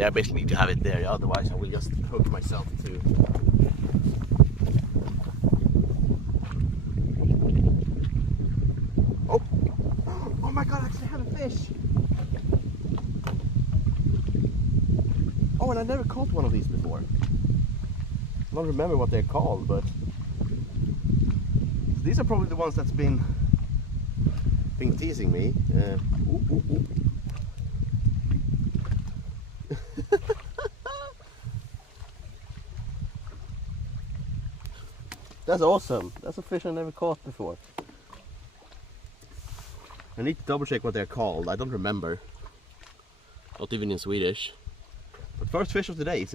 But I basically need to have it there, otherwise I will just hook myself to. Oh! Oh my god, I actually have a fish! Oh, and I never caught one of these before. I don't remember what they're called, but these are probably the ones that's been teasing me. That's awesome. That's a fish I never caught before. I need to double check what they're called. I don't remember. Not even in Swedish. But first fish of the day. It's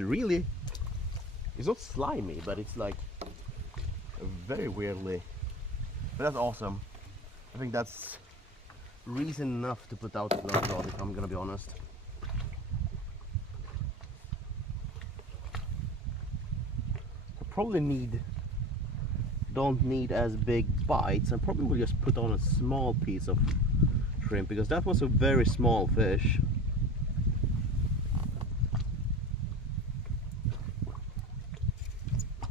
not slimy, but it's like very weirdly. But that's awesome. I think that's reason enough to put out the float rod, if I'm gonna be honest. I probably don't need as big bites. I probably will just put on a small piece of shrimp, because that was a very small fish.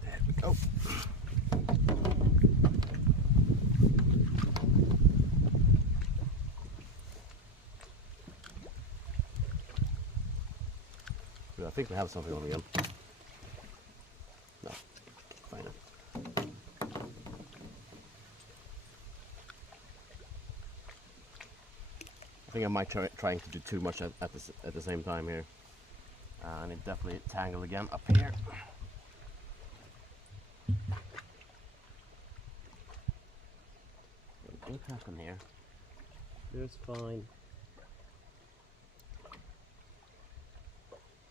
There we go. I think we have something on again. No, fine. I think I might trying to do too much at the same time here, and it definitely tangled again up here. What happened here? It's fine.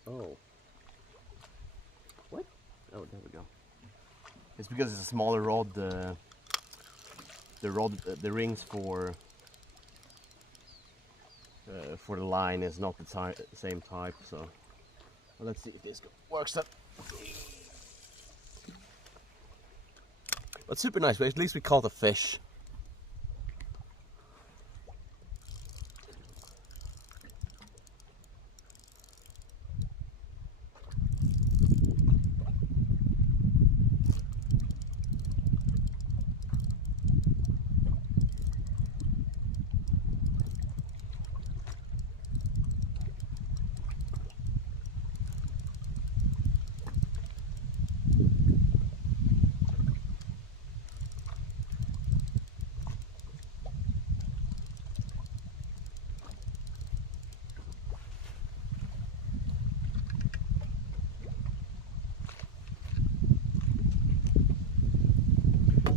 Oh. What? Oh, there we go. It's because it's a smaller rod. The rings for the line is not the same type. So well, let's see if this works. Then. But super nice. But at least we caught a fish.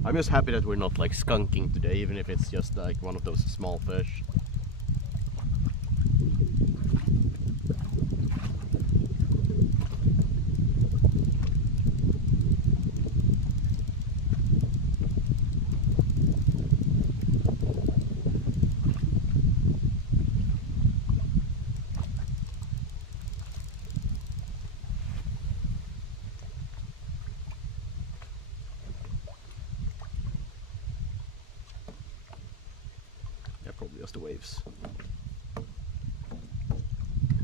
I'm just happy that we're not like skunking today, even if it's just like one of those small fish. Probably just the waves.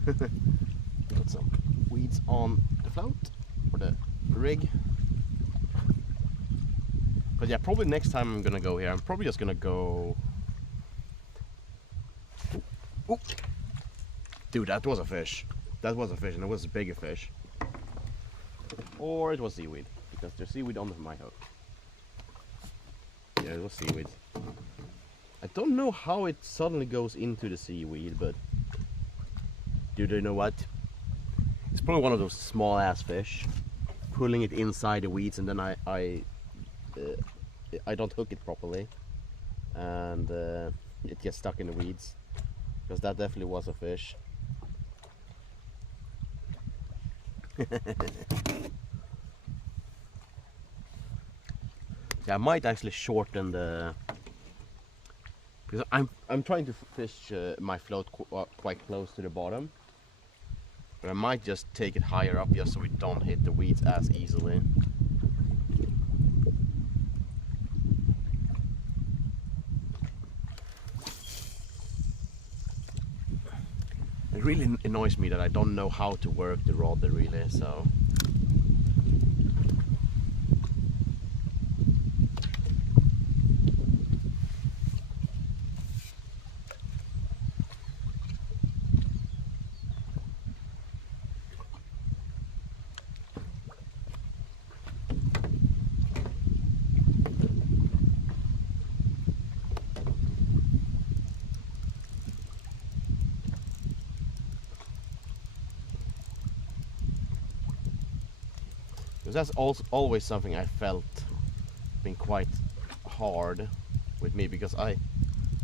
Got some weeds on the float or the rig. But yeah, probably next time I'm gonna go here, I'm probably just gonna go. Ooh. Dude, that was a fish. That was a fish, and it was a bigger fish. Or it was seaweed, because there's seaweed on my hook. Yeah, it was seaweed. I don't know how it suddenly goes into the seaweed, but dude, you know what? It's probably one of those small ass fish pulling it inside the weeds, and then I don't hook it properly, and it gets stuck in the weeds, because that definitely was a fish. So I might actually shorten the. Because I'm trying to fish my float quite close to the bottom, but I might just take it higher up just so we don't hit the weeds as easily. It really annoys me that I don't know how to work the rod really, so. Because that's also always something I felt been quite hard with me, because I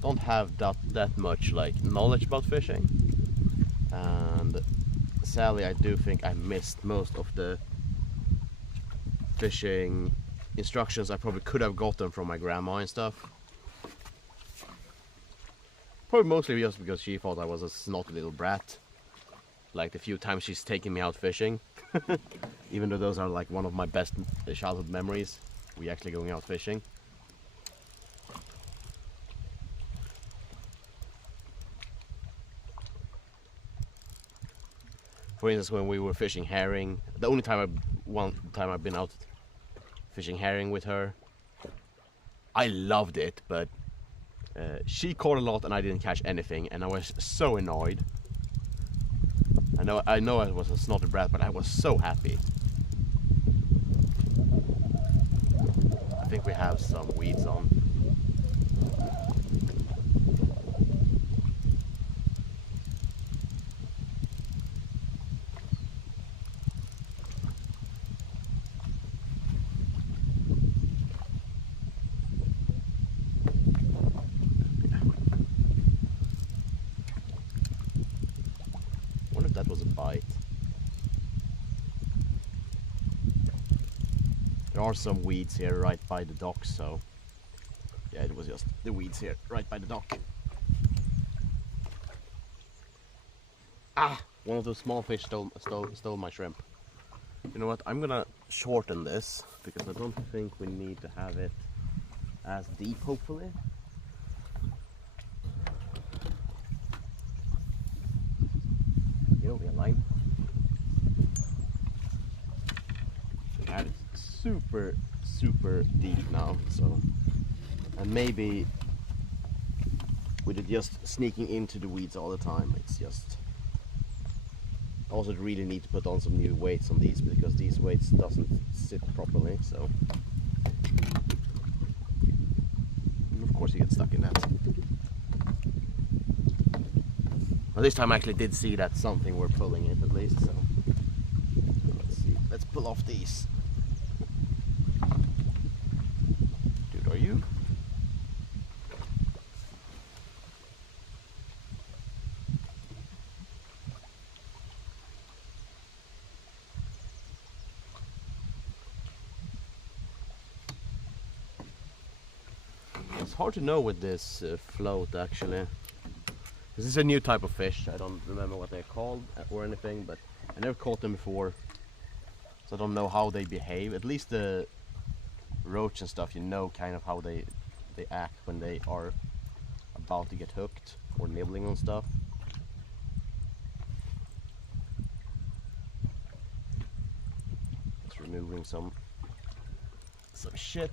don't have that much like knowledge about fishing, and sadly I do think I missed most of the fishing instructions I probably could have gotten from my grandma and stuff. Probably mostly just because she thought I was a snotty little brat, like the few times she's taken me out fishing. Even though those are like one of my best childhood memories, we actually going out fishing. For instance, when we were fishing herring, the only time one time I've been out fishing herring with her, I loved it, but she caught a lot and I didn't catch anything, and I was so annoyed. I know I was a snotty brat, but I was so happy. I think we have some weeds on. That was a bite. There are some weeds here right by the dock, so yeah, it was just the weeds here right by the dock. Ah! One of those small fish stole my shrimp. You know what? I'm gonna shorten this because I don't think we need to have it as deep, hopefully. We have line. We had it super deep now, so, and maybe with it just sneaking into the weeds all the time, it's just also really need to put on some new weights on these, because these weights doesn't sit properly, so, and of course you get stuck in that. Well, this time I actually did see that something were pulling it at least, so let's see. Let's pull off these. Dude, are you? It's hard to know with this float actually. This is a new type of fish. I don't remember what they're called or anything, but I never caught them before, so I don't know how they behave. At least the roach and stuff, you know kind of how they act when they are about to get hooked or nibbling on stuff. Just removing some shit.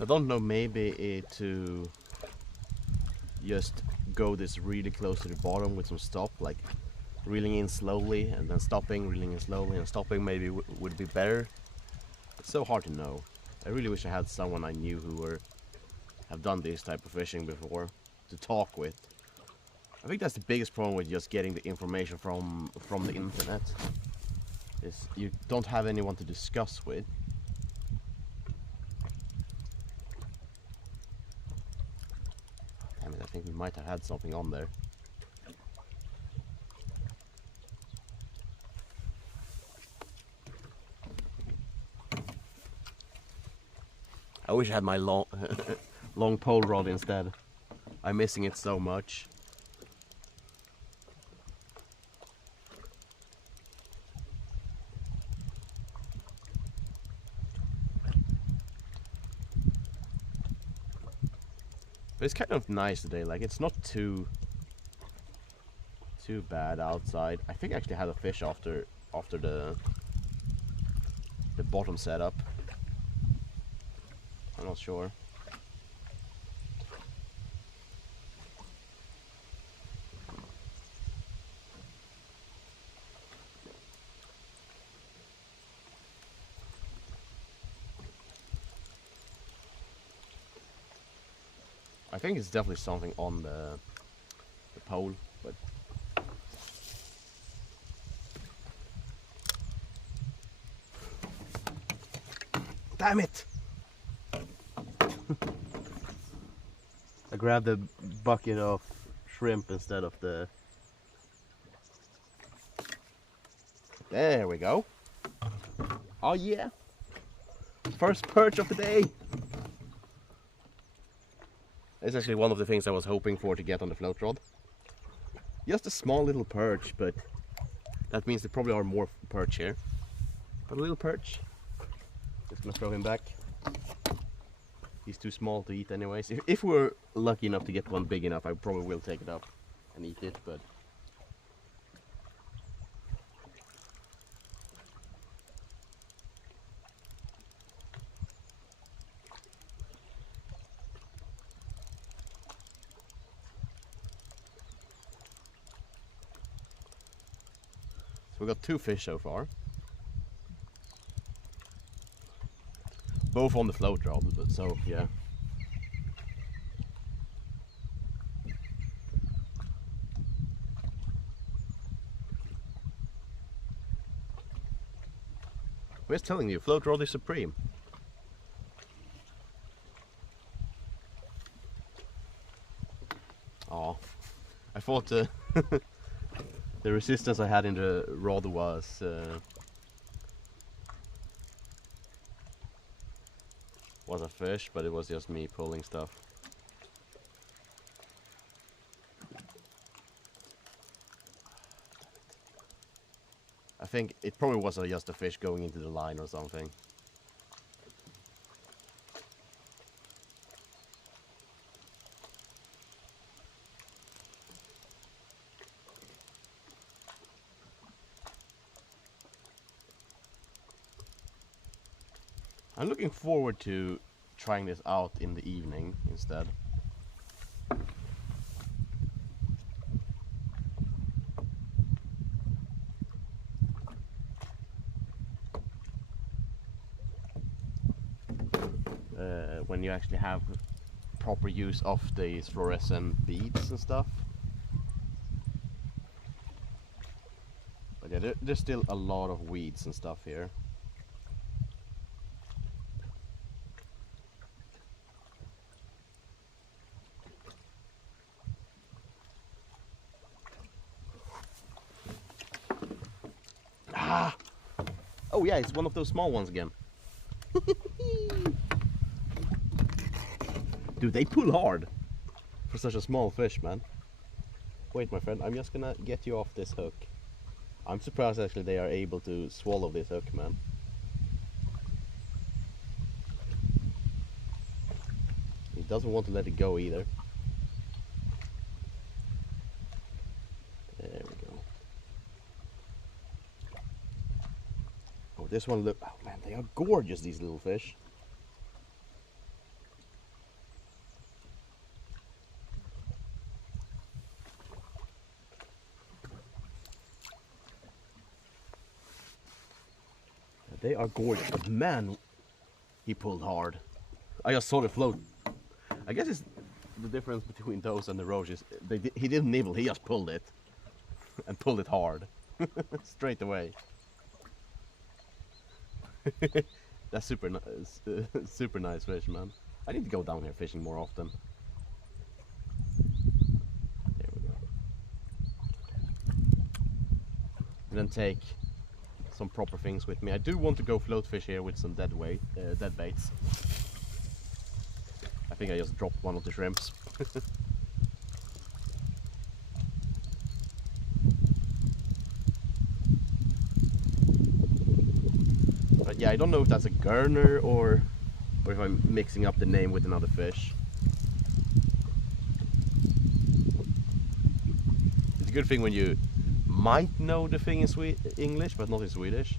I don't know, maybe to just go this really close to the bottom with some stop, like reeling in slowly and then stopping, reeling in slowly and stopping, maybe would be better. It's so hard to know. I really wish I had someone I knew who have done this type of fishing before to talk with. I think that's the biggest problem with just getting the information from the internet, is you don't have anyone to discuss with. I think we might have had something on there. wish I had my long, long pole rod instead. I'm missing it so much. But it's kind of nice today. Like, it's not too bad outside. I think I actually had a fish after the bottom setup. I'm not sure. I think it's definitely something on the pole, but damn it! I grabbed a bucket of shrimp instead of the... There we go. Oh yeah! First perch of the day! It's actually one of the things I was hoping for to get on the float rod. Just a small little perch, but that means there probably are more perch here. But a little perch. Just gonna throw him back. He's too small to eat anyways. If we're lucky enough to get one big enough, I probably will take it up and eat it, but... So we got 2 fish so far. Both on the float rod, but so yeah. We're telling you, float rod is supreme. Oh, I thought the resistance I had in the rod was a fish, but it was just me pulling stuff. I think it probably was just a fish going into the line or something. I'm looking forward to trying this out in the evening instead. When you actually have proper use of these fluorescent beads and stuff. But yeah, there's still a lot of weeds and stuff here. Ah! Oh yeah, it's one of those small ones again. Dude, they pull hard for such a small fish, man. Wait, my friend, I'm just gonna get you off this hook. I'm surprised actually they are able to swallow this hook, man. He doesn't want to let it go either. There we go. Oh, this one look. Oh man, they are gorgeous, these little fish. They are gorgeous, but man, he pulled hard. I just saw the float. I guess it's the difference between those and the roaches. He didn't nibble, he just pulled it. And pulled it hard. Straight away. That's super nice fish, man. I need to go down here fishing more often. There we go. And then take some proper things with me. I do want to go float fish here with some dead baits. I think I just dropped one of the shrimps. But yeah, I don't know if that's a Gurner or if I'm mixing up the name with another fish. It's a good thing when you might know the thing in English, but not in Swedish.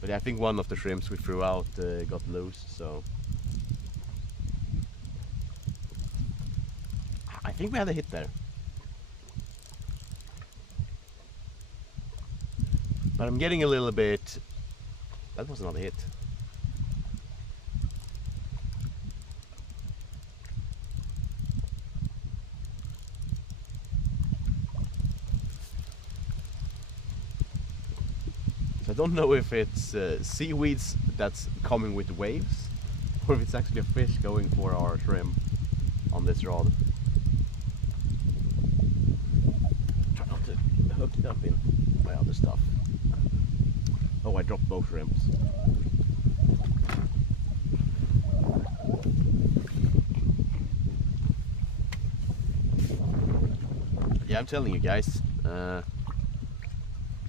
But yeah, I think one of the shrimps we threw out got loose, so... I think we had a hit there. But I'm getting a little bit... That was not a hit. So I don't know if it's seaweeds that's coming with waves, or if it's actually a fish going for our shrimp on this rod. Try not to hook it up in my other stuff. Oh, I dropped both shrimps. Yeah, I'm telling you guys,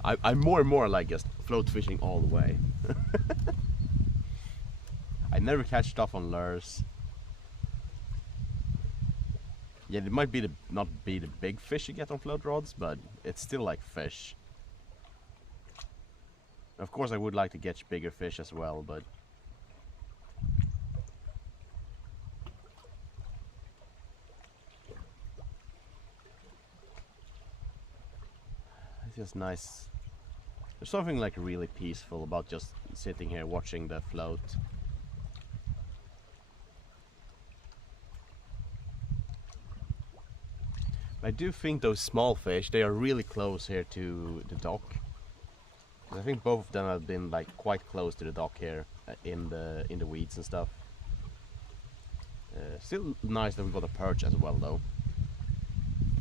I'm more and more like just float fishing all the way. I never catch stuff on lures. Yeah, it might be not be the big fish you get on float rods, but it's still like fish. Of course I would like to catch bigger fish as well, but it's just nice. There's something like really peaceful about just sitting here watching the float. I do think those small fish, they are really close here to the dock. I think both of them have been like quite close to the dock here in the weeds and stuff. Still nice that we got a perch as well though.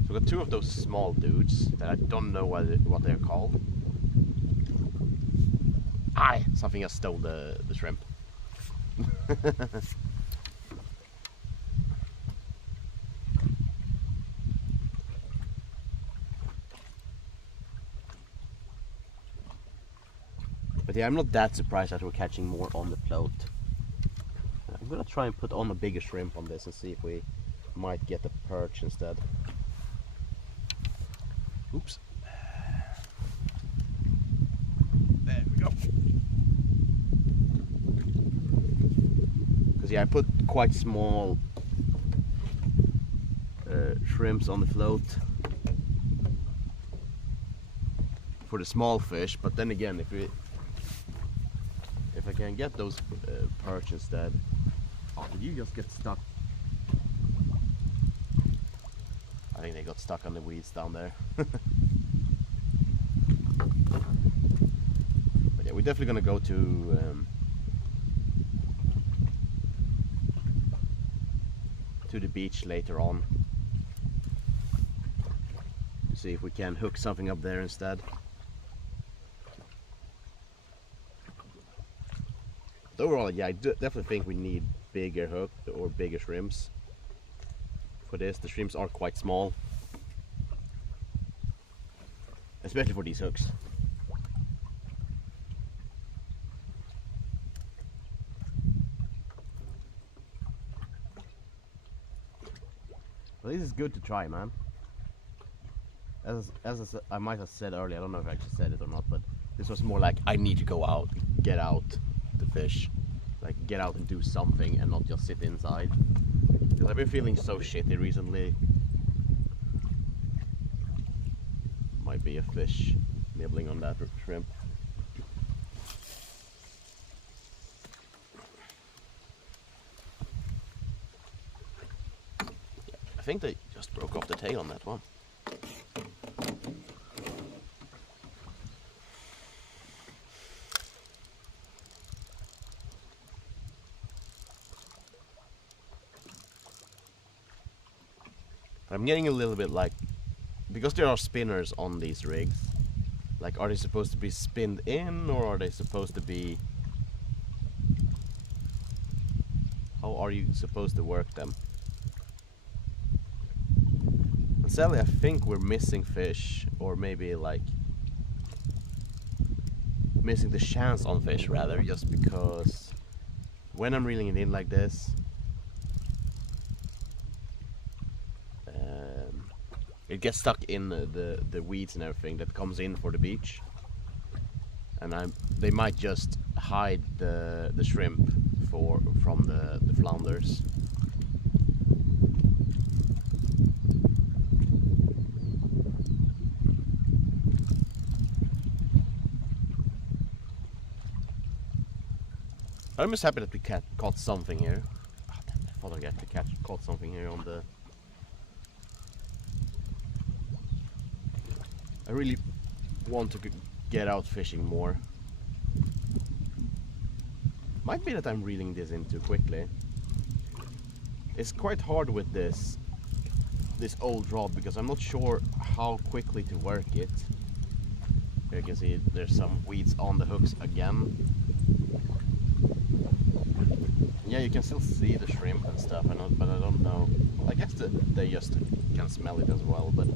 So we got two of those small dudes that I don't know what they're called. Aye! Something has stole the shrimp. But yeah, I'm not that surprised that we're catching more on the float. I'm gonna try and put on a bigger shrimp on this and see if we might get a perch instead. Oops. There we go. Because yeah, I put quite small shrimps on the float for the small fish, but then again, if I can get those perch instead. Oh, did you just get stuck? I think they got stuck on the weeds down there. But yeah, we're definitely gonna go to the beach later on to see if we can hook something up there instead. But overall, yeah, I definitely think we need bigger hook or bigger shrimps for this. The shrimps are quite small, especially for these hooks. Well, this is good to try, man. As I might have said earlier, I don't know if I actually said it or not, but this was more like I need to go out, get out to fish, like get out and do something and not just sit inside. Because I've been feeling so shitty recently. Might be a fish nibbling on that shrimp. I think they just broke off the tail on that one. I'm getting a little bit like, because there are spinners on these rigs, like are they supposed to be spinned in or are they supposed to be How are you supposed to work them? And sadly, I think we're missing fish, or maybe like missing the chance on fish rather, just because when I'm reeling it in like this, it gets stuck in the weeds and everything that comes in for the beach, and they might just hide the shrimp from the flounders. I'm just happy that we caught something here. Oh, damn, I thought I actually caught something here on the... I really want to get out fishing more. Might be that I'm reeling this in too quickly. It's quite hard with this old rod because I'm not sure how quickly to work it. Here you can see there's some weeds on the hooks again. Yeah, you can still see the shrimp and stuff, but I don't know. I guess they just can smell it as well, but...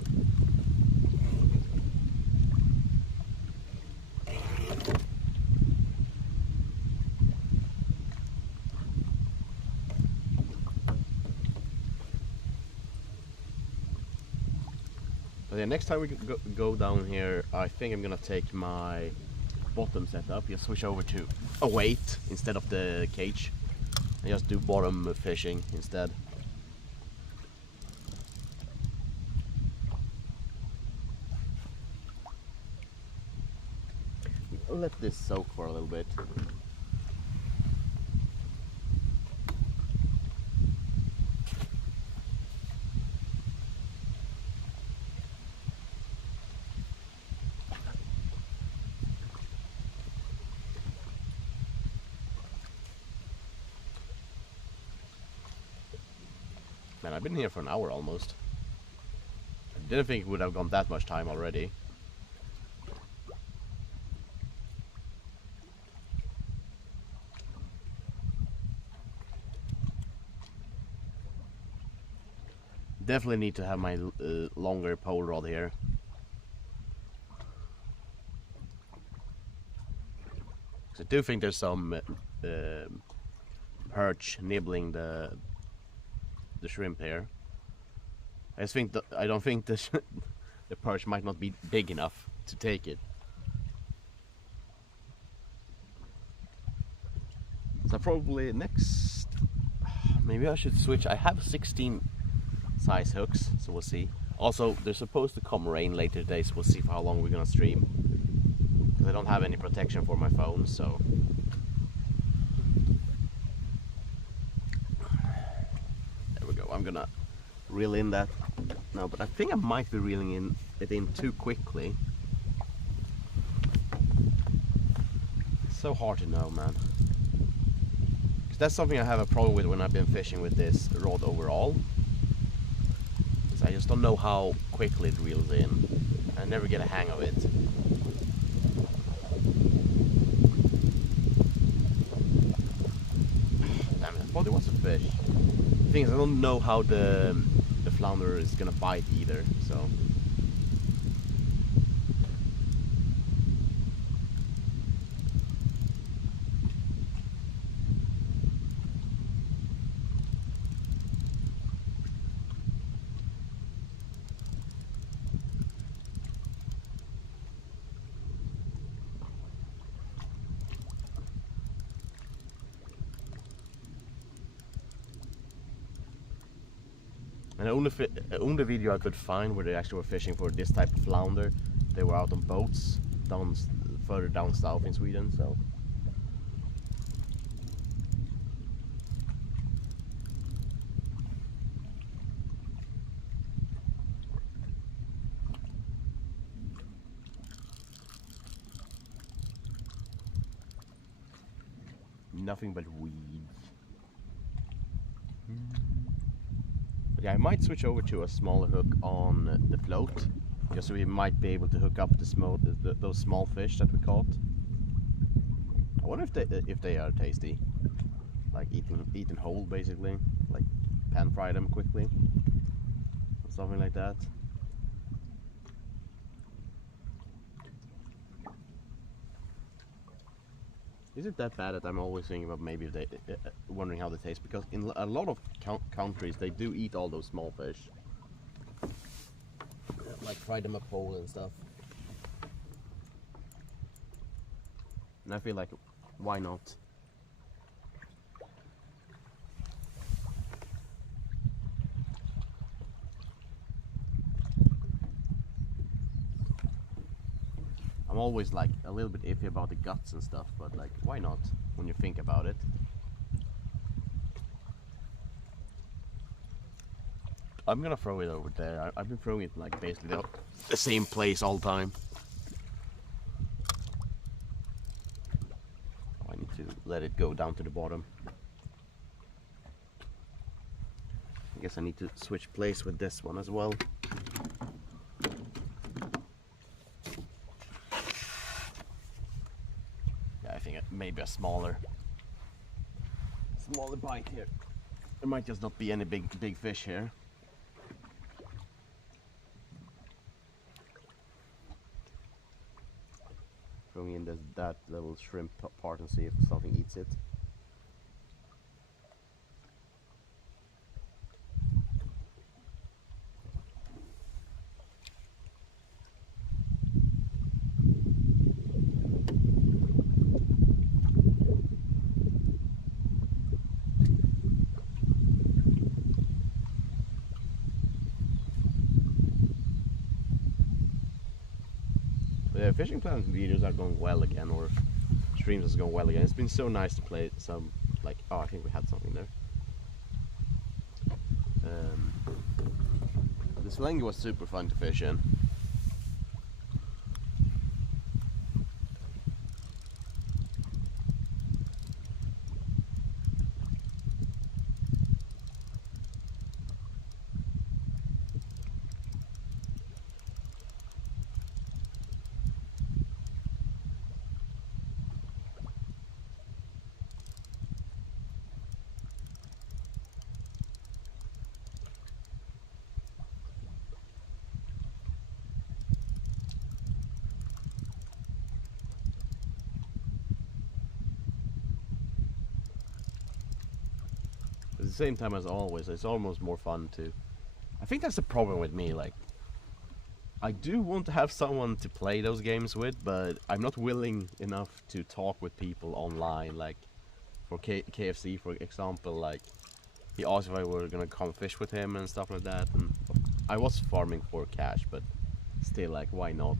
But yeah, next time we go down here, I think I'm gonna take my bottom setup, just switch over to a weight instead of the cage. And just do bottom fishing instead. I'll let this soak for a little bit. Man, I've been here for an hour almost. I didn't think it would have gone that much time already. Definitely need to have my longer pole rod here. So I do think there's some perch nibbling the shrimp here. I just think I don't think the perch might not be big enough to take it. So probably next, maybe I should switch. I have 16 size hooks, so we'll see. Also, there's supposed to come rain later today, so we'll see for how long we're gonna stream. Because I don't have any protection for my phone, so. I'm gonna reel in that now, but I think I might be reeling it in too quickly. It's so hard to know, man. Because that's something I have a problem with when I've been fishing with this rod overall. So I just don't know how quickly it reels in. I never get a hang of it. Damn it, I thought it was a fish. The thing is, I don't know how the flounder is gonna bite either, so. And the only video I could find where they actually were fishing for this type of flounder, they were out on boats further down south in Sweden, so. Nothing but weeds. But yeah, I might switch over to a smaller hook on the float, just so we might be able to hook up those small fish that we caught. I wonder if they are tasty. like eaten whole basically, like pan fry them quickly, or something like that. Is it that bad that I'm always thinking about maybe if they wondering how they taste? Because in a lot of countries they do eat all those small fish, like fry them up whole and stuff. And I feel like, why not? I'm always like a little bit iffy about the guts and stuff, but like, why not when you think about it? I'm gonna throw it over there. I've been throwing it like basically the same place all the time. I need to let it go down to the bottom. I guess I need to switch place with this one as well. Yeah, I think maybe a smaller bite here. There might just not be any big fish here. Throwing in that little shrimp part and see if something eats it. The Fishing Planet videos are going well again, or streams is going well again. It's been so nice to play some, like, oh, I think we had something there. The Flounder was super fun to fish in. At the same time as always, it's almost more fun to... I think that's the problem with me, like, I do want to have someone to play those games with, but I'm not willing enough to talk with people online, like, for KFC, for example, like, he asked if I were gonna come fish with him and stuff like that, and I was farming for cash, but still, like, why not?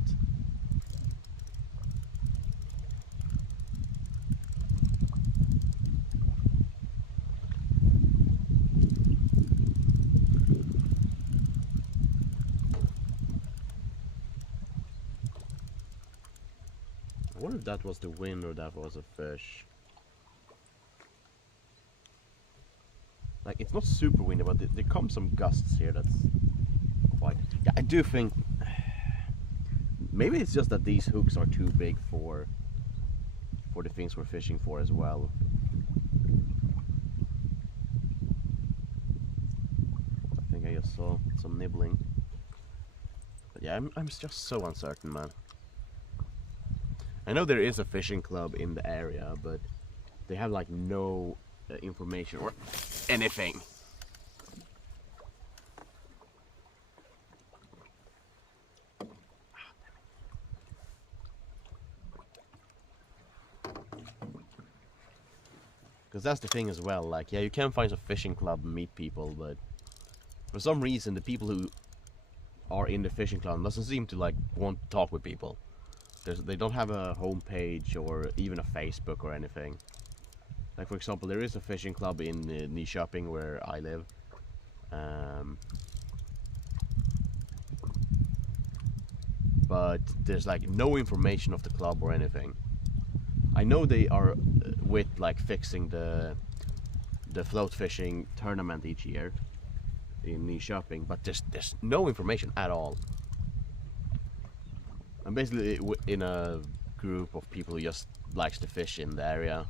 I wonder if that was the wind or that was a fish. Like, it's not super windy, but there come some gusts here that's quite... Yeah, I do think... Maybe it's just that these hooks are too big for the things we're fishing for as well. I think I just saw some nibbling. But yeah, I'm just so uncertain, man. I know there is a fishing club in the area, but they have like no information or anything. Because that's the thing as well, like, yeah, you can find a fishing club and meet people, but for some reason the people who are in the fishing club doesn't seem to like want to talk with people. They don't have a homepage or even a Facebook or anything. Like, for example, there is a fishing club in Nyköping where I live. But there's like no information of the club or anything. I know they are with like fixing the float fishing tournament each year in Nyköping, but there's no information at all. I'm basically in a group of people who just likes to fish in the area.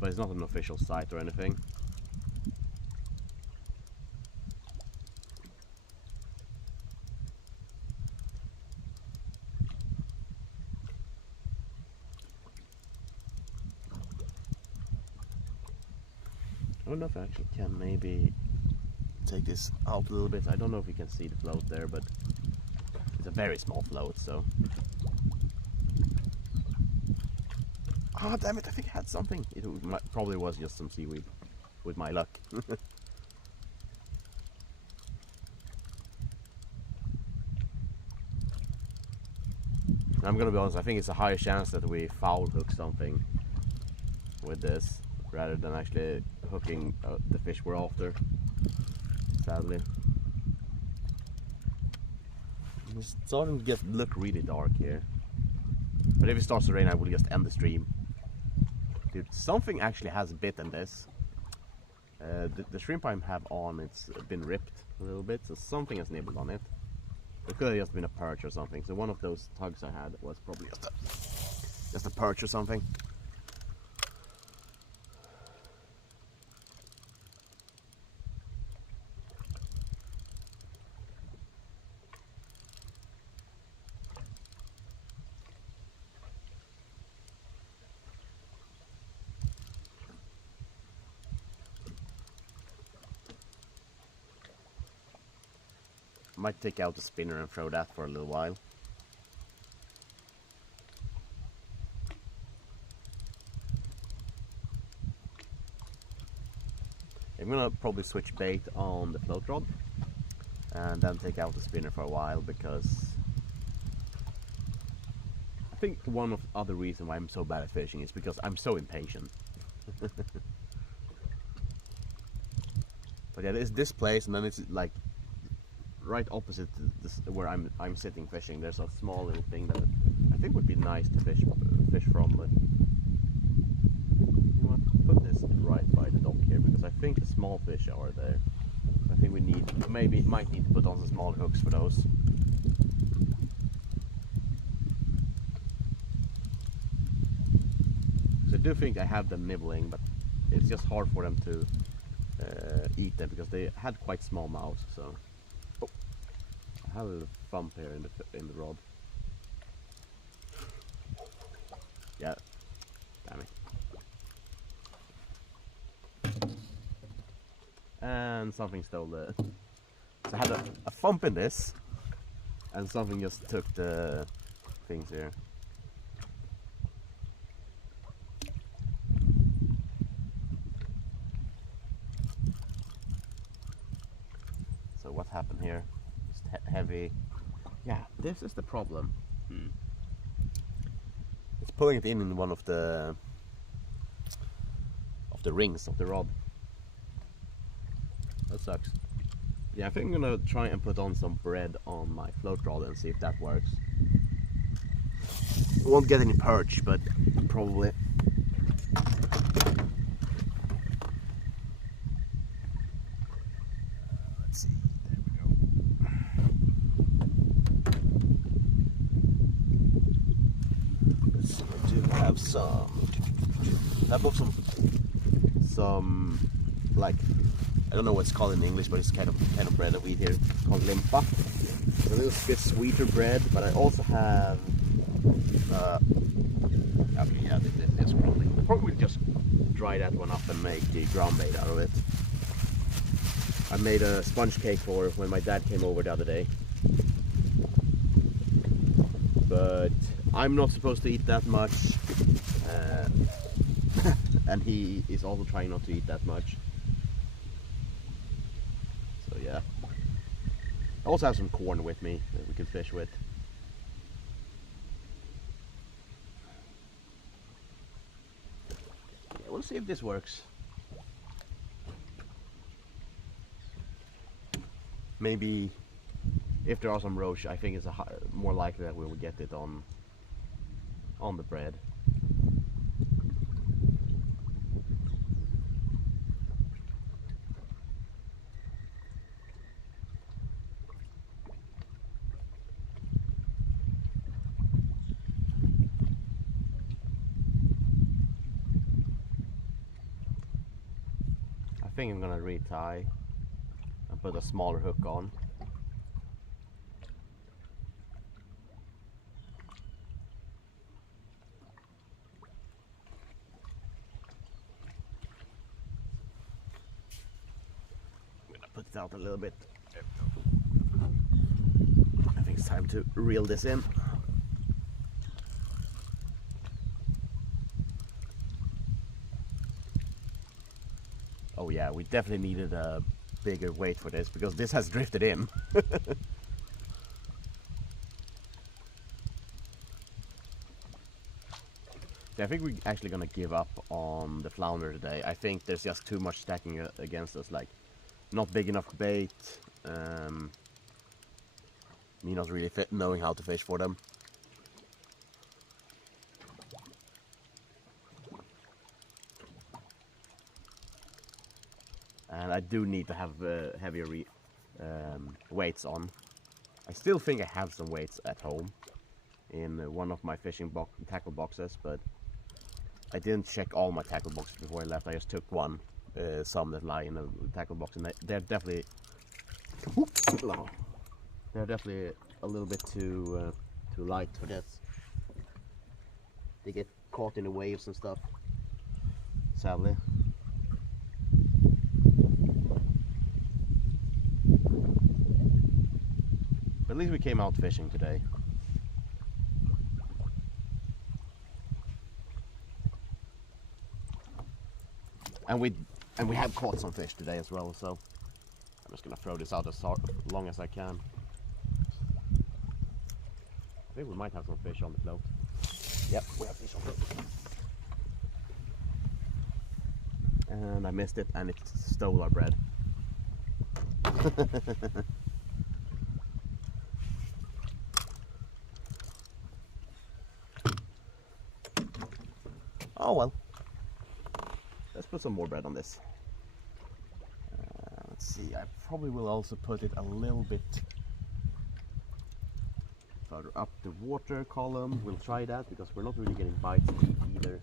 but it's not an official site or anything. I don't know if I actually can maybe take this out a little bit. I don't know if you can see the float there, but it's a very small float, so. Ah, damn it, I think I had something. It probably was just some seaweed, with my luck. I'm gonna be honest, I think it's a higher chance that we foul hook something with this, rather than actually hooking the fish we're after, sadly. It's starting to look really dark here. But if it starts to rain, I will just end the stream. Dude, something actually has bitten this. The shrimp I have on, it's been ripped a little bit, so something has nibbled on it. It could have just been a perch or something. So one of those tugs I had was probably just a perch or something. Might take out the spinner and throw that for a little while. I'm gonna probably switch bait on the float rod and then take out the spinner for a while, because I think one of the other reasons why I'm so bad at fishing is because I'm so impatient. But yeah, there's this place, and then it's like right opposite this, where I'm sitting fishing. There's a small little thing that I think would be nice to fish from, but you know what? Put this right by the dock here, because I think the small fish are there. I think we might need to put on some small hooks for those. So I do think I have them nibbling, but it's just hard for them to eat them because they had quite small mouths. So. I have a little thump here in the rod. Yeah, damn it. And something stole the. So I had a thump in this, and something just took the things here. So what happened here? Heavy. Yeah, this is the problem. It's pulling it in one of the rings of the rod. That sucks. Yeah, I think I'm gonna try and put on some bread on my float rod and see if that works. Won't get any perch, but probably. Let's see. Have some like, I don't know what it's called in English, but it's kind of bread that we eat here called limpa. It's a little bit sweeter bread, but I also have okay, yeah, this crumbling. I'll probably just dry that one up and make the ground bait out of it. I made a sponge cake for when my dad came over the other day, but I'm not supposed to eat that much, and he is also trying not to eat that much. So yeah. I also have some corn with me that we can fish with. Yeah, we'll see if this works. Maybe if there are some roach, I think it's more likely that we will get it on the bread. think I'm gonna retie and put a smaller hook on. I'm gonna put it out a little bit. I think it's time to reel this in. Oh yeah, we definitely needed a bigger weight for this because this has drifted in. I think we're actually gonna give up on the flounder today. I think there's just too much stacking against us, like not big enough bait, me not really knowing how to fish for them. And I do need to have heavier weights on. I still think I have some weights at home in one of my fishing tackle boxes, but I didn't check all my tackle boxes before I left. I just took some that lie in the tackle box, and they're definitely a little bit too light for this. They get caught in the waves and stuff, sadly. But at least we came out fishing today. And we have caught some fish today as well, so I'm just gonna throw this out as long as I can. I think we might have some fish on the float. Yep, we have fish on the float. And I missed it, and it stole our bread. Oh well. Let's put some more bread on this. Let's see, I probably will also put it a little bit further up the water column. We'll try that because we're not really getting bites deep either.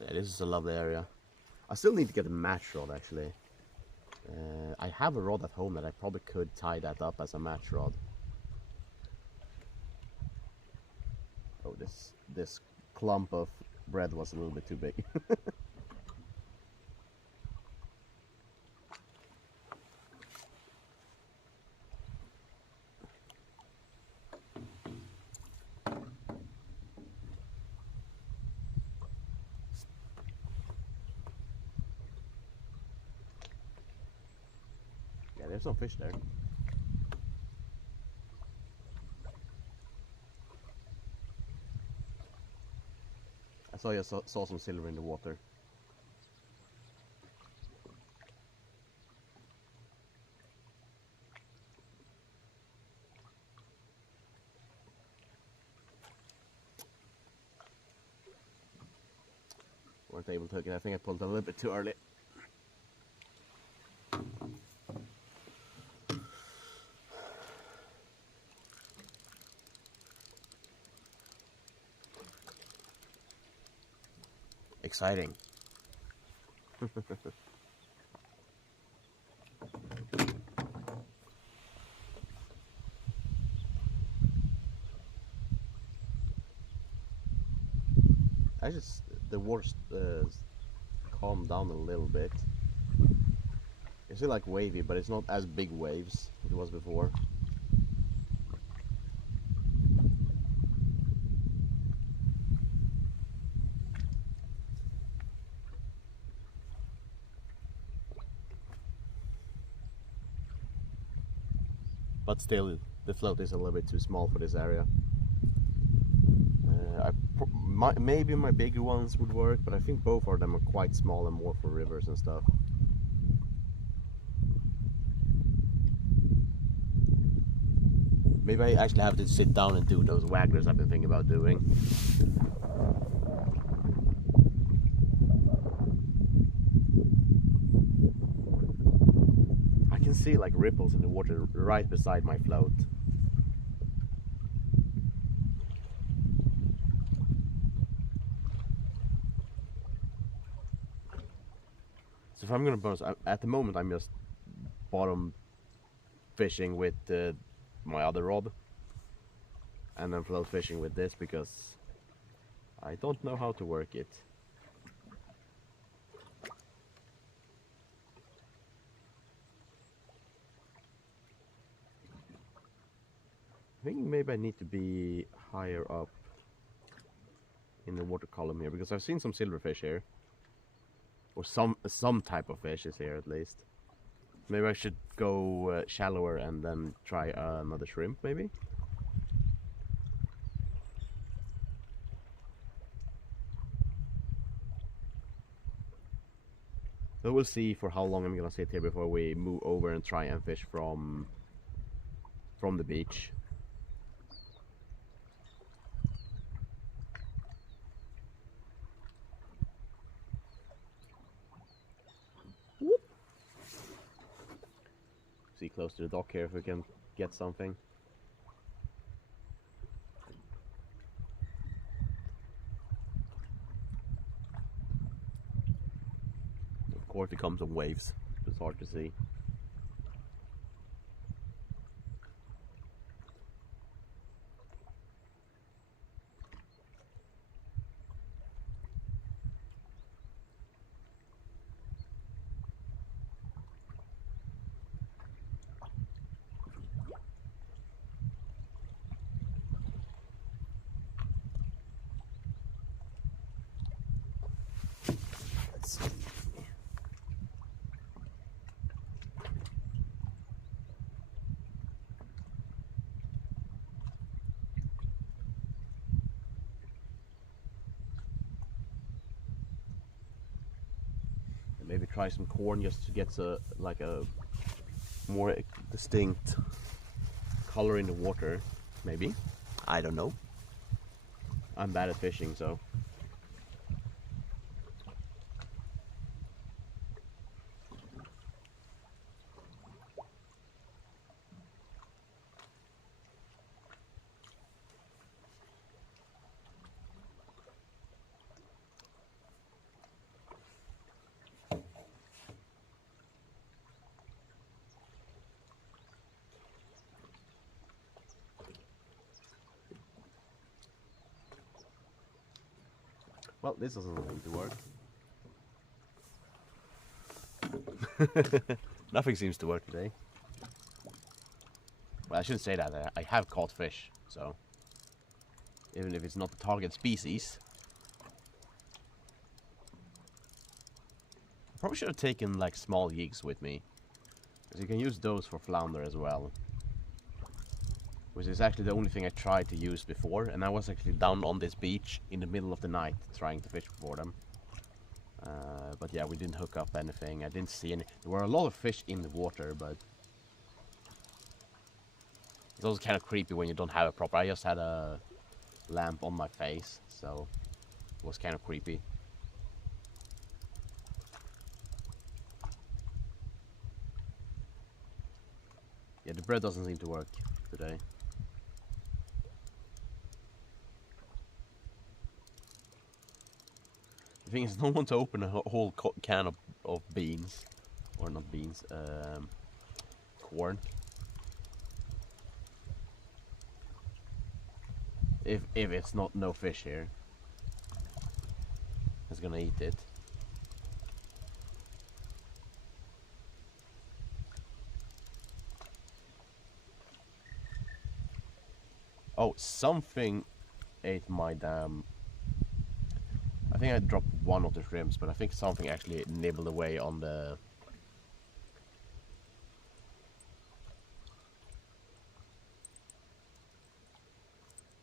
Yeah, this is a lovely area. I still need to get a match rod actually. I have a rod at home that I probably could tie that up as a match rod. Oh, this clump of bread was a little bit too big. Yeah, there's some fish there. I saw some silver in the water. Weren't able to hook it. I think I pulled a little bit too early. Exciting. The water calmed down a little bit. It's still like wavy, but it's not as big waves as it was before. But still, the float is a little bit too small for this area. Maybe my bigger ones would work, but I think both of them are quite small and more for rivers and stuff. Maybe I actually have to sit down and do those wagglers I've been thinking about doing. can see like ripples in the water right beside my float. So if I'm gonna bonus, at the moment I'm just bottom fishing with my other rod, and then float fishing with this because I don't know how to work it. I think maybe I need to be higher up in the water column here, because I've seen some silverfish here, or some type of fish is here at least. Maybe I should go shallower and then try another shrimp, maybe. So we'll see for how long I'm gonna sit here before we move over and try and fish from the beach. Whoop. See close to the dock here if we can get something. Of course it comes in waves, it's hard to see. Let's see. Maybe try some corn just to get a more distinct color in the water. Maybe, I don't know. I'm bad at fishing, so. Well, this doesn't seem to work. Nothing seems to work today. Well, I shouldn't say that. I have caught fish, so even if it's not the target species. I probably should have taken like small jigs with me, because you can use those for flounder as well. Which is actually the only thing I tried to use before, and I was actually down on this beach in the middle of the night trying to fish for them. But yeah, we didn't hook up anything. I didn't see any. There were a lot of fish in the water, but it's also kind of creepy when you don't have a proper. I just had a lamp on my face, so it was kind of creepy. Yeah, the bread doesn't seem to work today. The thing is, no one to open a whole can of beans, or not beans, corn. If it's not no fish here, it's gonna eat it. Oh, something ate my damn. I think I dropped one of the shrimps, but I think something actually nibbled away on the.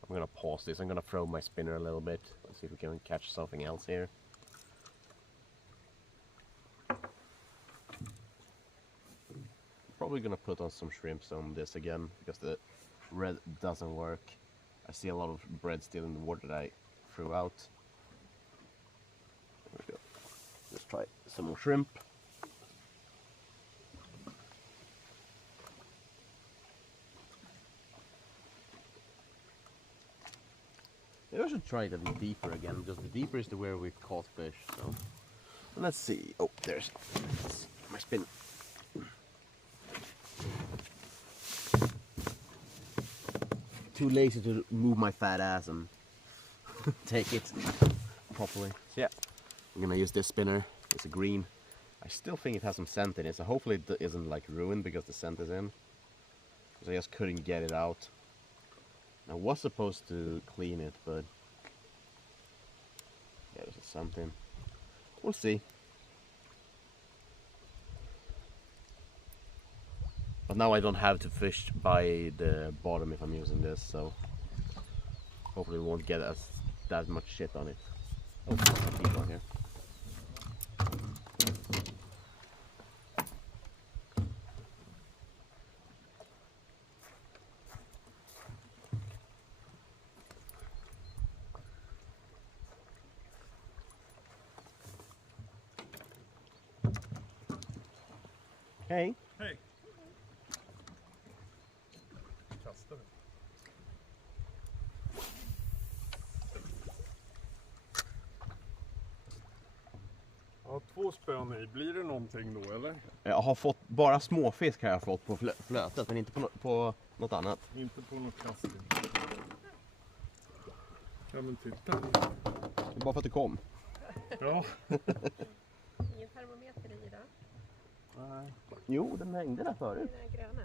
I'm gonna pause this. I'm gonna throw my spinner a little bit. Let's see if we can catch something else here. Probably gonna put on some shrimps on this again, because the red doesn't work. I see a lot of bread still in the water that I threw out. There we go. Let's try some more shrimp. Maybe I should try it a little deeper again, because the deeper is the where we caught fish. So let's see. Oh, there's my spin. Too lazy to move my fat ass and take it properly. So yeah, I'm gonna use this spinner. It's a green. I still think it has some scent in it, so hopefully it isn't like ruined because the scent is in. Because I just couldn't get it out. I was supposed to clean it, but yeah, there's something. We'll see. But now I don't have to fish by the bottom if I'm using this, so hopefully we won't get that much shit on it. Oh, keep on here. Hej! Hej! Kastar vi. Ja, 2 spön i. Blir det någonting då eller? Jag har fått, bara småfisk har jag fått på flötet, men inte på något annat. Inte på något kasting. Ja men titta. Det är bara för att det kom. Ja. Ingen termometer i då? Nej. Jo, den hängde där förut. Den är gröna.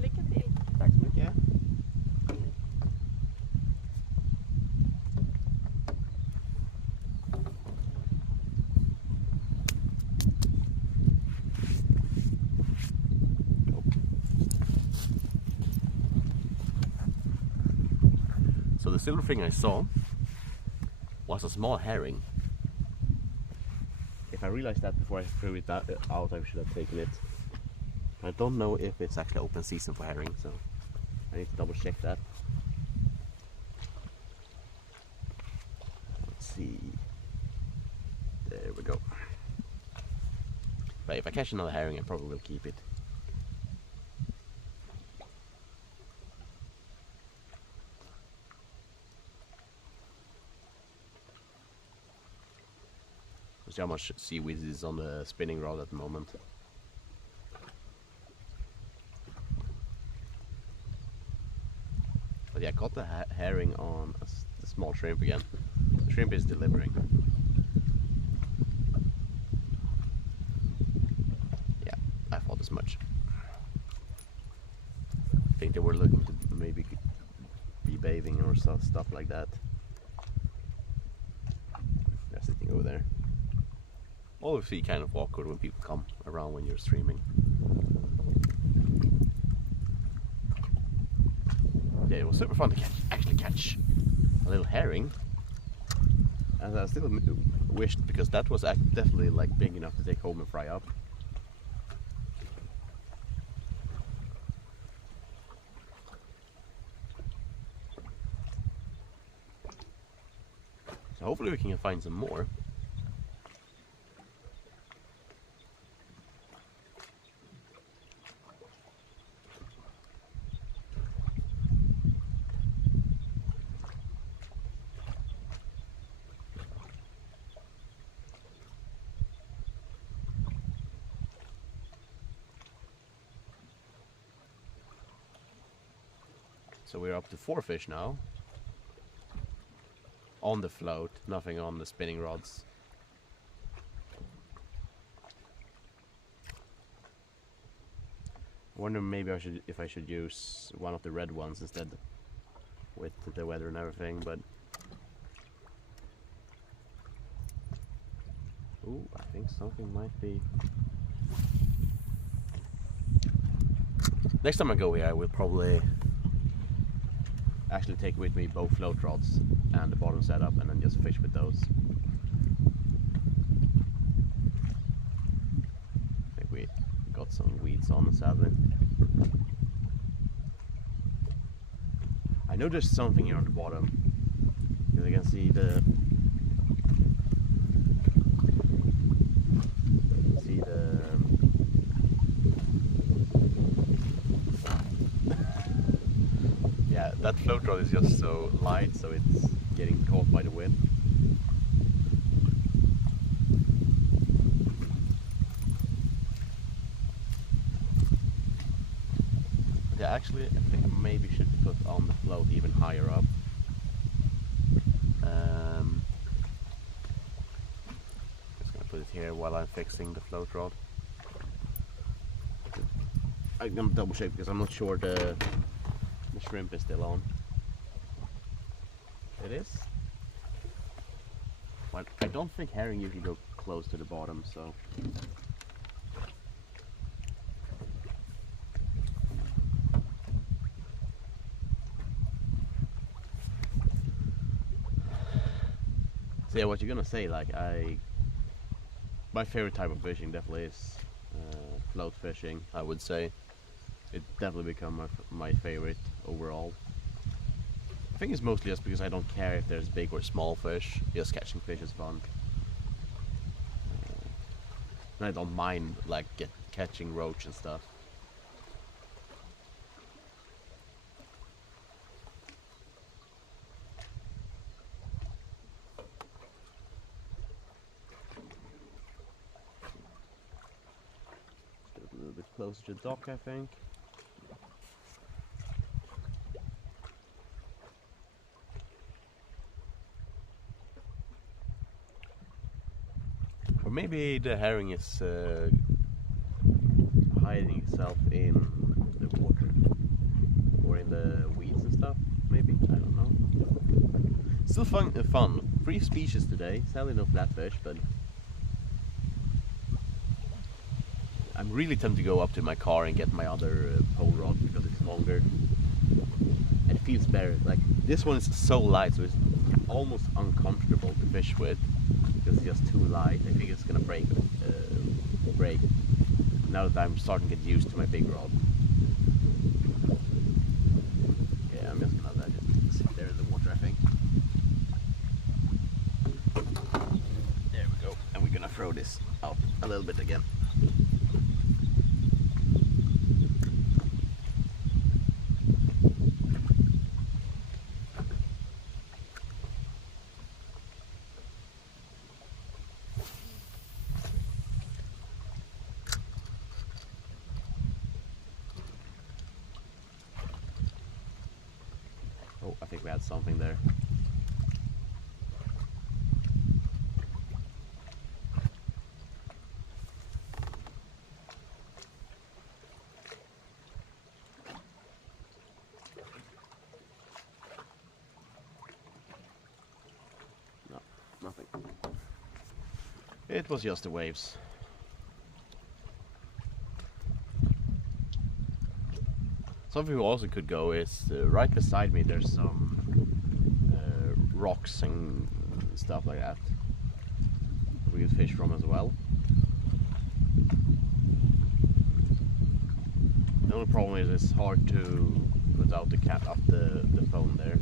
Lycka till! Tack så mycket. So the silver thing I saw was a small herring. If I realized that before I threw it out, I should have taken it. I don't know if it's actually open season for herring, so I need to double check that. Let's see. There we go. But if I catch another herring, I probably will keep it. See how much seaweed is on the spinning rod at the moment. But yeah, I caught the herring on the small shrimp again. The shrimp is delivering. Yeah, I thought as much. I think they were looking to maybe be bathing or stuff like that. They're sitting over there. Obviously kind of awkward when people come around when you're streaming. Yeah, it was super fun to actually catch a little herring. And I still wished, because that was definitely like big enough to take home and fry up. So hopefully we can find some more. So we're up to 4 fish now. On the float, nothing on the spinning rods. I wonder maybe if I should use one of the red ones instead, with the weather and everything, but ooh, I think something might be. Next time I go here, I will probably actually take with me both float rods and the bottom setup, and then just fish with those. I think we got some weeds on, sadly. I know there's something here on the bottom. Because I can see the yeah, that float rod is just so light, so it's getting caught by the wind. But yeah, actually, I think I maybe should put on the float even higher up. Just gonna put it here while I'm fixing the float rod. I'm gonna double check because I'm not sure the shrimp is still on. It is. But I don't think herring usually go close to the bottom, so. So yeah, what you're gonna say, like my favorite type of fishing definitely is float fishing, I would say. It definitely become my favorite overall. I think it's mostly just because I don't care if there's big or small fish. Just catching fish is fun. And I don't mind like catching roach and stuff. Get a little bit closer to the dock, I think. Or maybe the herring is hiding itself in the water or in the weeds and stuff. Maybe, I don't know. Still fun. Free species today. Sadly, no flatfish, but I'm really tempted to go up to my car and get my other pole rod because it's longer and it feels better. Like this one is so light, so it's almost uncomfortable to fish with. Because it's just too light. I think it's gonna break now that I'm starting to get used to my big rod. Yeah, I'm just gonna let it sit there in the water, I think. There we go. And we're gonna throw this out a little bit again. Oh, I think we had something there. No, nothing. It was just the waves. Something we also could go is right beside me there's some rocks and stuff like that we can fish from as well. The only problem is it's hard to put out the cat up the phone there.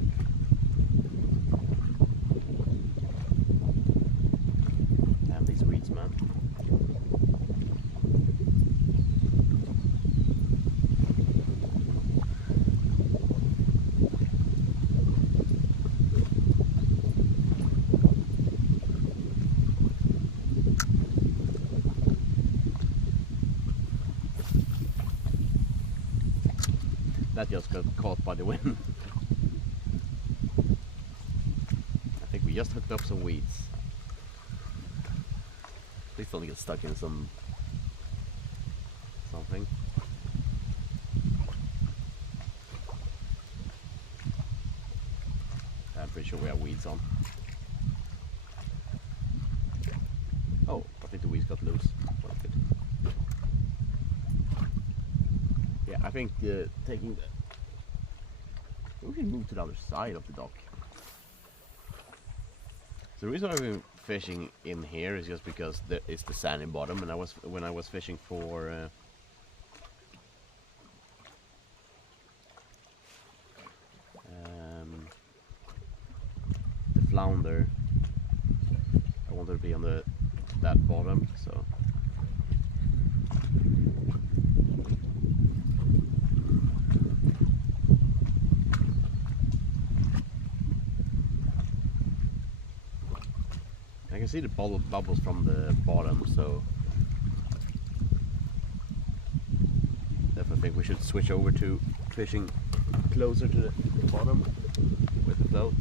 Damn these weeds, man. That just got caught by the wind. I think we just hooked up some weeds. Please don't get stuck in something. I'm pretty sure we have weeds on. Oh, I think the weeds got loose. Well, good. Yeah, I think taking the... We can move to the other side of the dock. So the reason I've been fishing in here is just because it's the sandy bottom, and when I was fishing for flounder. I want her to be on that bottom, so. I can see the bubbles from the bottom, so definitely think we should switch over to fishing closer to the bottom with the float.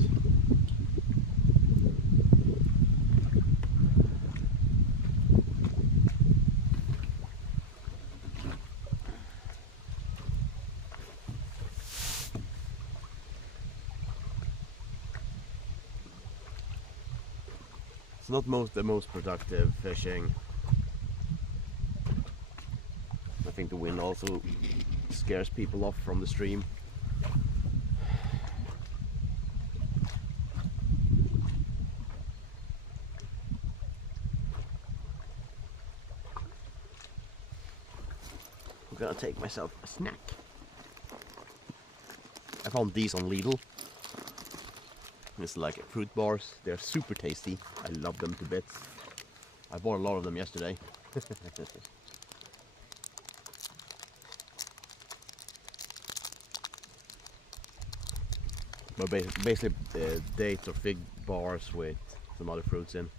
It's not the most productive fishing. I think the wind also scares people off from the stream. I'm gonna take myself a snack. I found these on Lidl. It's like fruit bars. They're super tasty. I love them to bits. I bought a lot of them yesterday. But basically dates or fig bars with some other fruits in.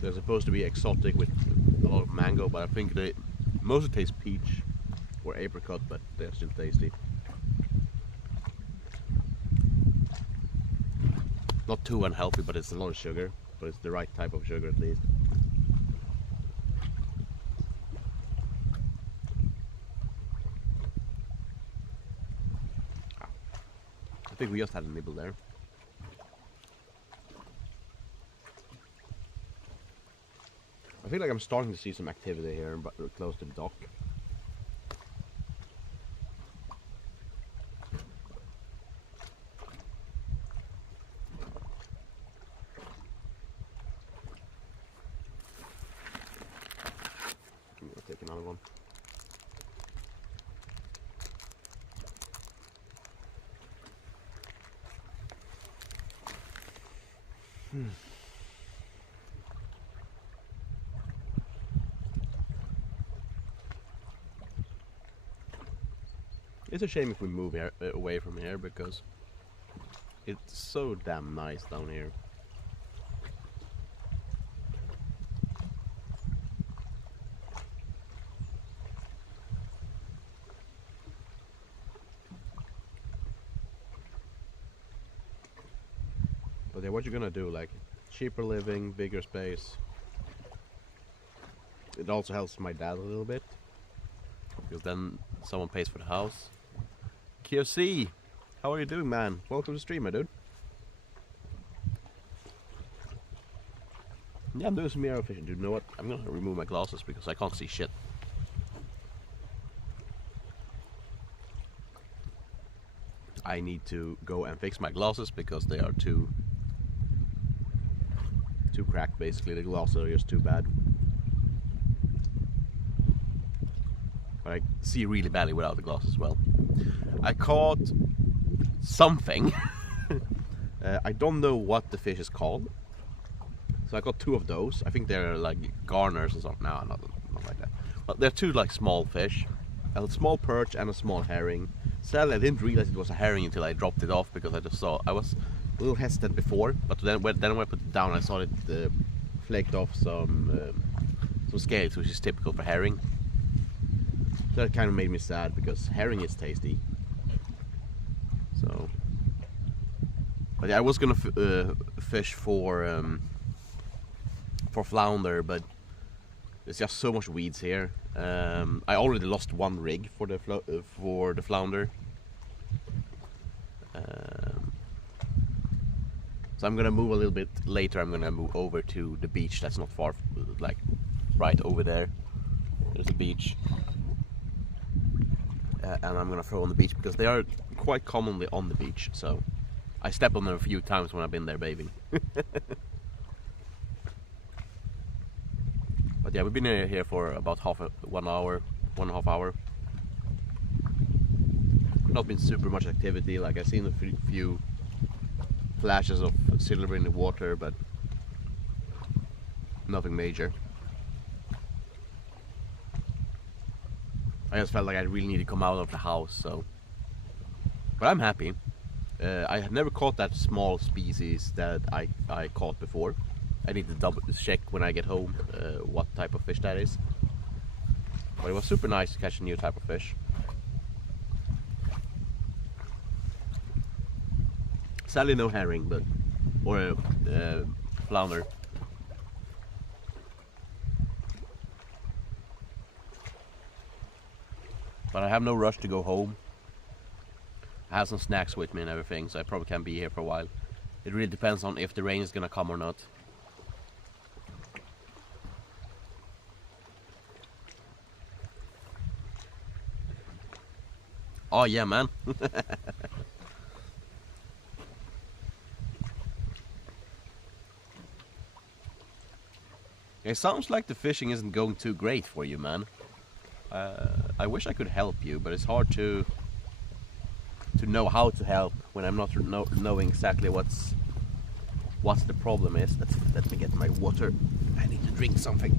They're supposed to be exotic with a lot of mango, but I think they mostly taste peach or apricot, but they're still tasty. Not too unhealthy, but it's a lot of sugar, but it's the right type of sugar at least. I think we just had a nibble there. I feel like I'm starting to see some activity here, but we're close to the dock. I'm gonna take another one. It's a shame if we move here, away from here, because it's so damn nice down here. But yeah, what you're gonna do, like cheaper living, bigger space. It also helps my dad a little bit, because then someone pays for the house. KFC, how are you doing, man? Welcome to the stream, my dude. Yeah, I'm doing some mirror fishing, dude. You know what? I'm gonna remove my glasses because I can't see shit. I need to go and fix my glasses because they are too cracked, basically. The glasses are just too bad. But I see really badly without the glasses as well. I caught something. I don't know what the fish is called. So I got two of those. I think they're like garners or something. No, not like that. But they're two like small fish. A small perch and a small herring. Sadly, I didn't realize it was a herring until I dropped it off, because I just saw. I was a little hesitant before, but then when I put it down, I saw it flaked off some scales, which is typical for herring. That kind of made me sad because herring is tasty. So, but yeah, I was gonna fish for flounder, but there's just so much weeds here. I already lost one rig for the flounder. So I'm gonna move a little bit later. I'm gonna move over to the beach that's not far, like right over there. There's a beach. And I'm gonna throw on the beach because they are quite commonly on the beach. So I stepped on them a few times when I've been there bathing. But yeah, we've been here for about 1.5 hour. Not been super much activity. Like I've seen a few flashes of silver in the water, but nothing major. I just felt like I really need to come out of the house, so. But I'm happy. I have never caught that small species that I caught before. I need to double check when I get home what type of fish that is. But it was super nice to catch a new type of fish. Sadly no herring, but or flounder. But I have no rush to go home. I have some snacks with me and everything, so I probably can't be here for a while. It really depends on if the rain is gonna come or not. Oh yeah, man. It sounds like the fishing isn't going too great for you, man. I wish I could help you, but it's hard to know how to help when I'm not knowing exactly what's the problem is. Let me get my water. I need to drink something.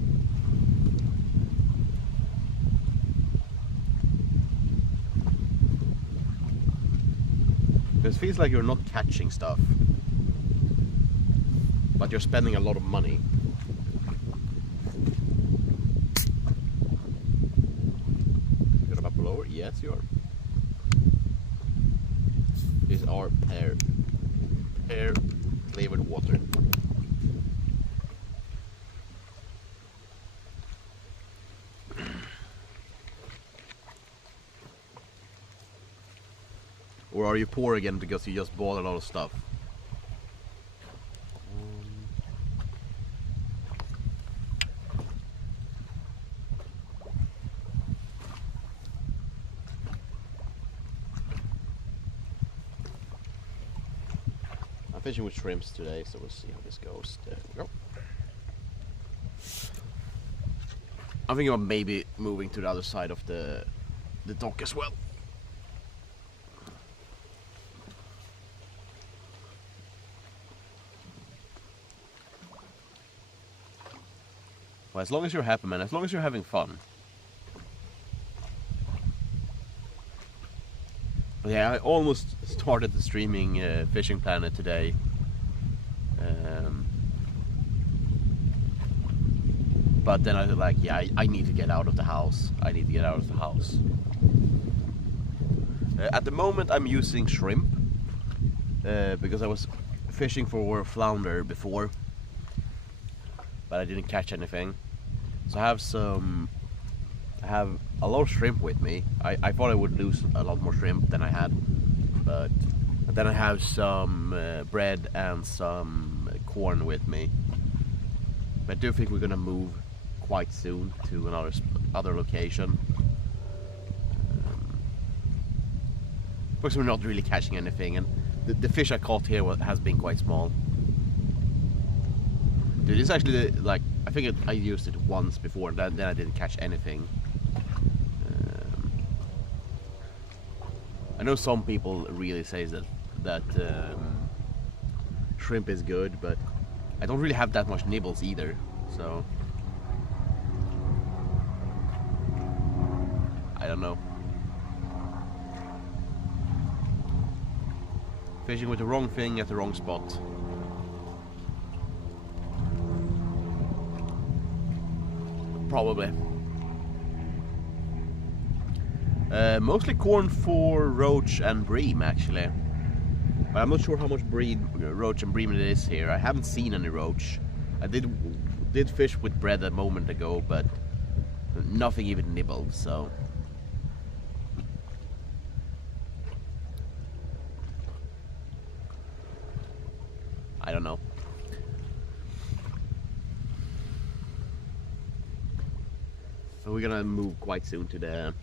It feels like you're not catching stuff, but you're spending a lot of money. You're up lower? Yes, you are. These are pear flavored water. Or are you poor again because you just bought a lot of stuff? I'm fishing with shrimps today, so we'll see how this goes. There we go. I'm thinking about maybe moving to the other side of the dock as well. Well, as long as you're happy, man, as long as you're having fun. But yeah, I almost started the streaming Fishing Planet today. But then I was like, yeah, I need to get out of the house. I need to get out of the house. At the moment I'm using shrimp. Because I was fishing for flounder before. But I didn't catch anything. So I have a lot of shrimp with me. I thought I would lose a lot more shrimp than I had, but then I have some bread and some corn with me. But I do think we're gonna move quite soon to another location. Because we're not really catching anything, and the fish I caught here has been quite small. Dude, it's actually like, I think I used it once before, and then I didn't catch anything. I know some people really say that shrimp is good, but I don't really have that much nibbles either, so I don't know. Fishing with the wrong thing at the wrong spot. Probably. Mostly corn for roach and bream, actually. But I'm not sure how much roach and bream it is here. I haven't seen any roach. I did fish with bread a moment ago, but nothing even nibbled, so... I don't know. So we're gonna move quite soon to the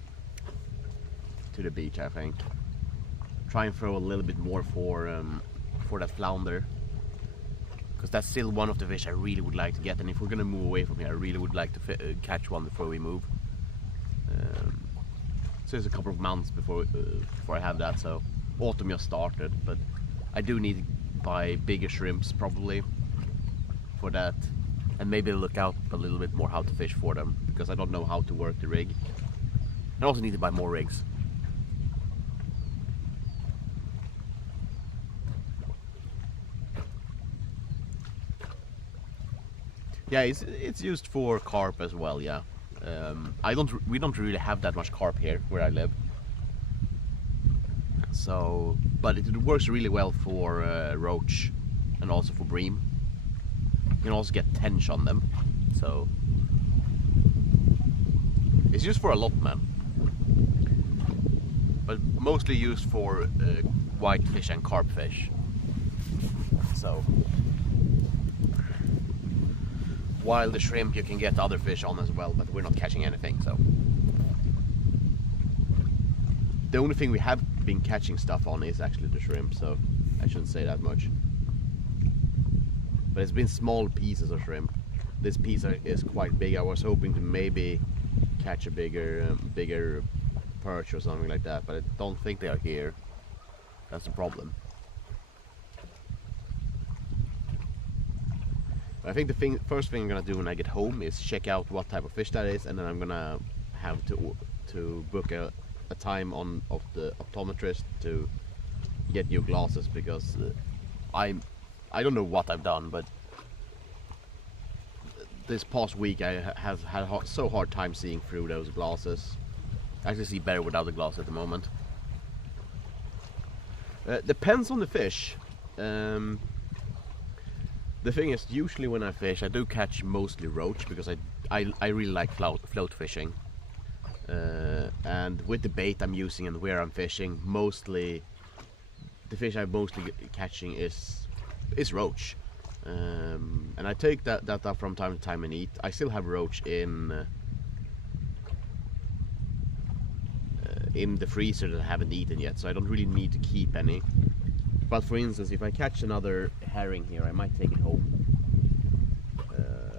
beach, I think. Try and throw a little bit more for that flounder, because that's still one of the fish I really would like to get. And if we're gonna move away from here, I really would like to catch one before we move. So it's a couple of months before I have that. So autumn just started, but I do need to buy bigger shrimps probably for that, and maybe look out a little bit more how to fish for them, because I don't know how to work the rig. I also need to buy more rigs. Yeah, it's used for carp as well. Yeah, we don't really have that much carp here where I live. So, but it works really well for roach and also for bream. You can also get tench on them, so it's used for a lot, man. But mostly used for whitefish and carp fish. So, while the shrimp you can get other fish on as well, but we're not catching anything, so. The only thing we have been catching stuff on is actually the shrimp, so I shouldn't say that much. But it's been small pieces of shrimp. This piece is quite big. I was hoping to maybe catch a bigger perch or something like that, but I don't think they are here. That's the problem. I think the first thing I'm gonna do when I get home is check out what type of fish that is, and then I'm gonna have to book a time of the optometrist to get new glasses, because I don't know what I've done, but this past week I have had so hard time seeing through those glasses. I actually see better without the glass at the moment. Depends on the fish. The thing is, usually when I fish, I do catch mostly roach, because I really like float fishing. And with the bait I'm using and where I'm fishing, mostly the fish I'm mostly catching is roach. And I take that up from time to time and eat. I still have roach in the freezer that I haven't eaten yet, so I don't really need to keep any. But for instance, if I catch another herring here, I might take it home.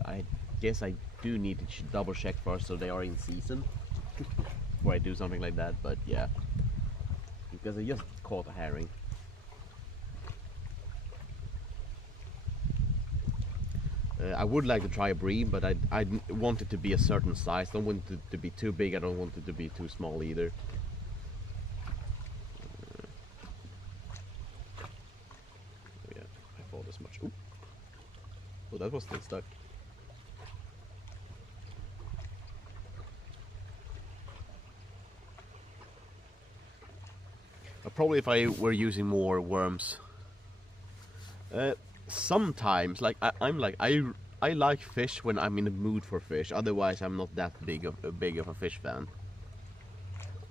I guess I do need to double check first so they are in season before I do something like that, but yeah. Because I just caught a herring. I would like to try a bream, but I want it to be a certain size. Don't want it to be too big, I don't want it to be too small either. Yeah, I thought as much. Ooh. Oh, that was still stuck. Probably if I were using more worms. Sometimes, like I like fish when I'm in the mood for fish. Otherwise, I'm not that big of a fish fan.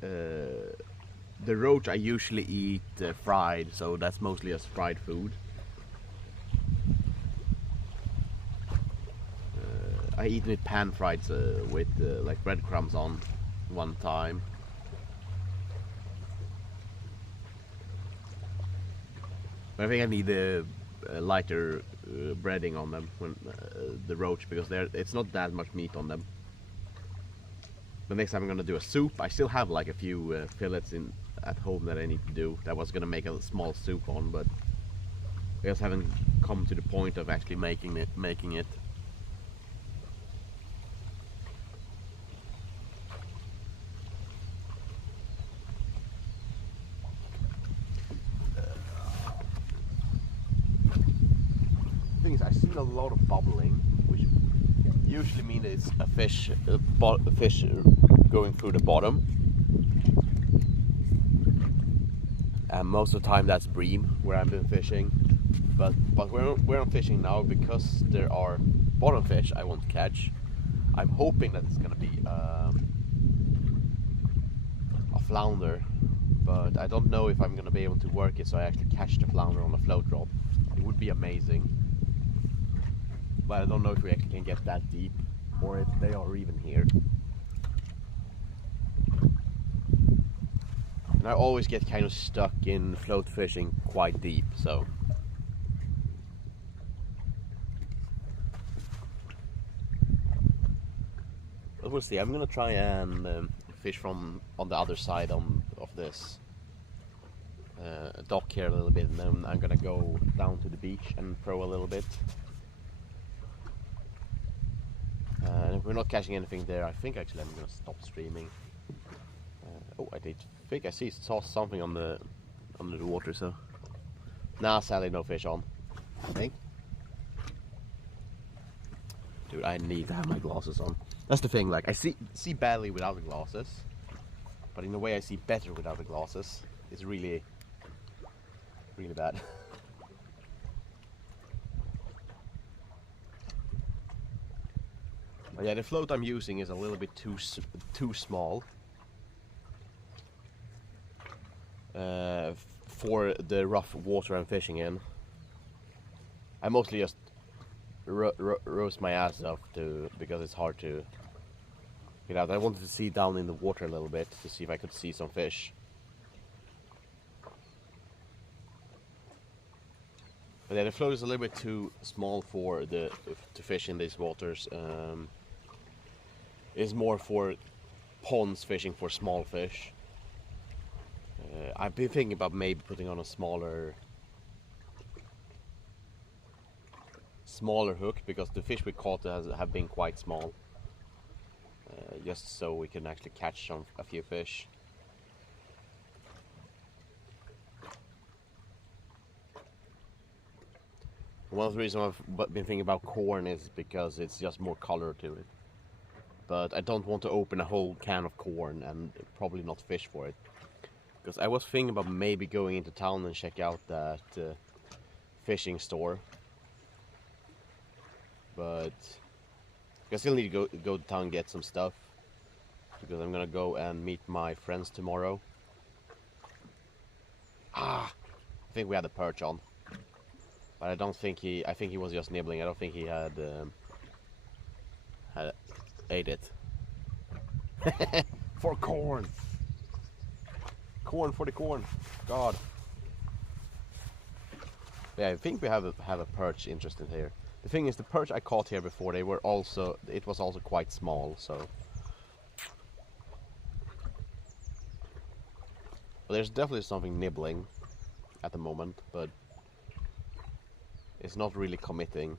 The roach I usually eat fried, so that's mostly just fried food. I eaten it pan fried with like breadcrumbs on one time. But I think I need a lighter breading on them when the roach, because it's not that much meat on them. The next time I'm gonna do a soup. I still have like a few fillets at home that I need to do. That was gonna make a small soup on, but I just haven't come to the point of actually making it. I see a lot of bubbling, which usually means it's a fish going through the bottom. and most of the time that's bream where I've been fishing. But where I'm fishing now, because there are bottom fish I want to catch, I'm hoping that it's gonna be a flounder, but I don't know if I'm gonna be able to work it so I actually catch the flounder on a float rod. It would be amazing, but I don't know if we actually can get that deep, or if they are even here. And I always get kind of stuck in float fishing quite deep, so. But we'll see. I'm gonna try and fish from on the other side of this dock here a little bit, and then I'm gonna go down to the beach and throw a little bit. And if we're not catching anything there, I think actually I'm gonna stop streaming. Oh, I think I saw something on the under the water, so nah, sadly no fish on, I think. Dude, I need to have my glasses on. That's the thing, like I see badly without the glasses, but in a way I see better without the glasses. It's really bad. But yeah, the float I'm using is a little bit too small for the rough water I'm fishing in. I mostly just roast my ass off because it's hard to get out. I wanted to see down in the water a little bit to see if I could see some fish. But yeah, the float is a little bit too small for to fish in these waters. It's more for ponds fishing for small fish. I've been thinking about maybe putting on a smaller hook, because the fish we caught have been quite small. Just so we can actually catch a few fish. One of the reasons I've been thinking about corn is because it's just more color to it. But I don't want to open a whole can of corn and probably not fish for it. Because I was thinking about maybe going into town and check out that fishing store. But I still need to go to town and get some stuff, because I'm gonna go and meet my friends tomorrow. I think we had a perch on, but I don't think I think he was just nibbling. I don't think he had ate it. For corn for the corn, God. Yeah, I think we have a perch interested here. The thing is, the perch I caught here before, it was also quite small, so. But there's definitely something nibbling at the moment, but it's not really committing.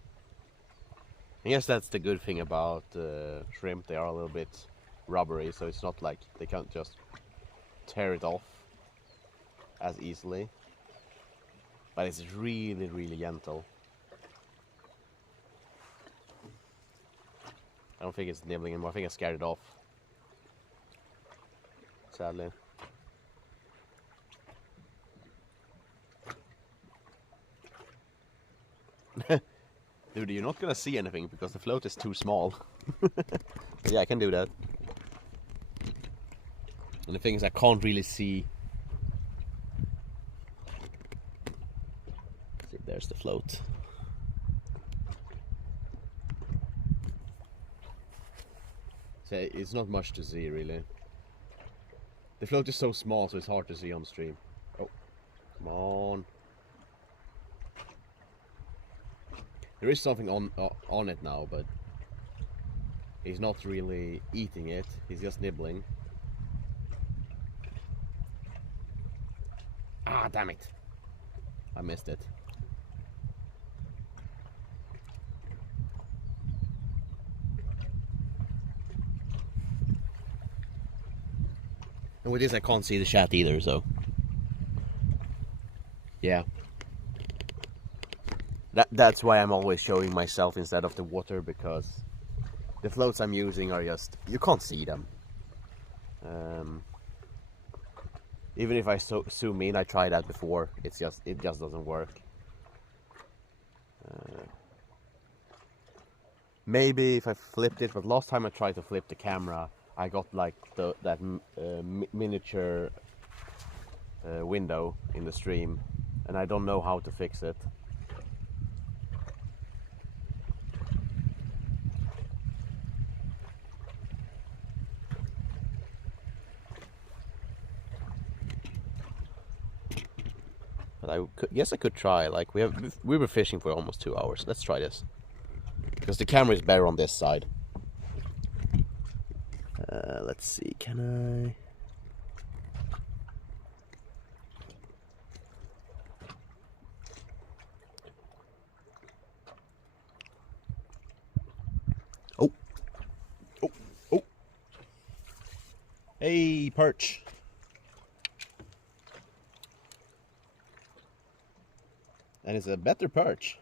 I guess that's the good thing about shrimp. They are a little bit rubbery, so it's not like they can't just tear it off as easily. But it's really gentle. I don't think it's nibbling anymore. I think I scared it off, sadly. Dude, you're not gonna see anything because the float is too small. But yeah, I can do that. And the thing is, I can't really see. See, there's the float. So it's not much to see, really. The float is so small, so it's hard to see on stream. Oh, come on. There is something on it now, but he's not really eating it. He's just nibbling. Ah, damn it! I missed it. And with this, I can't see the chat either, so yeah. That's why I'm always showing myself instead of the water, because the floats I'm using are just, you can't see them. Even if I zoom in, I tried that before. It just doesn't work. Maybe if I flipped it, but last time I tried to flip the camera, I got like that miniature window in the stream, and I don't know how to fix it. But guess I could try. Like we were fishing for almost 2 hours. Let's try this because the camera is better on this side. Let's see. Can I? Oh, oh, oh! Hey, perch. And it's a better perch.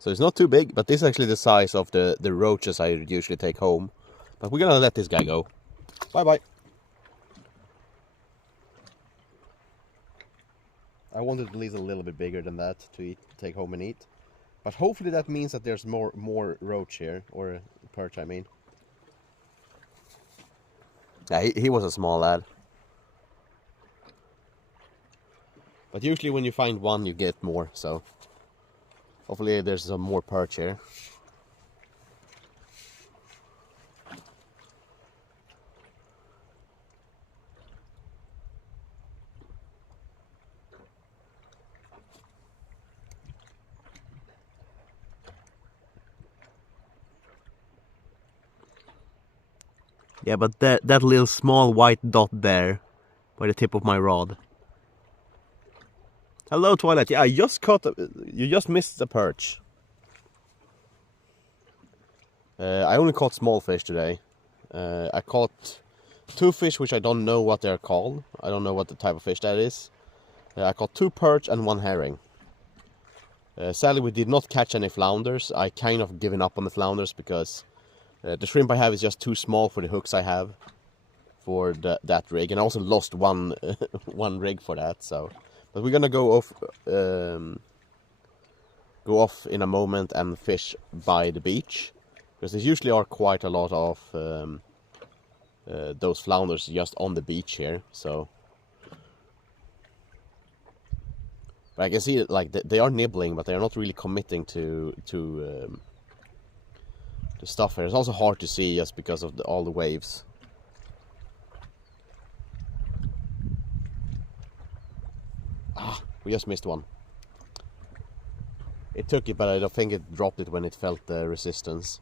So it's not too big, but this is actually the size of the roaches I usually take home. But we're gonna let this guy go. Bye bye. I wanted at least a little bit bigger than that to take home and eat. But hopefully that means that there's more roach here, or perch I mean. Yeah, he was a small lad. But usually when you find one you get more, so hopefully there's some more perch here. Yeah, but that little small white dot there by the tip of my rod. Hello, Twilight. Yeah, I just caught. You just missed the perch. I only caught small fish today. I caught 2 fish which I don't know what they're called. I don't know what the type of fish that is. I caught 2 perch and 1 herring. Sadly, we did not catch any flounders. I kind of given up on the flounders because the shrimp I have is just too small for the hooks I have for that rig, and I also lost one one rig for that. So, but we're gonna go off in a moment and fish by the beach because there usually are quite a lot of those flounders just on the beach here. So, but I can see like they are nibbling, but they are not really committing to stuff here. It's also hard to see just because of all the waves. Ah, we just missed one. It took it, but I don't think it dropped it when it felt the resistance.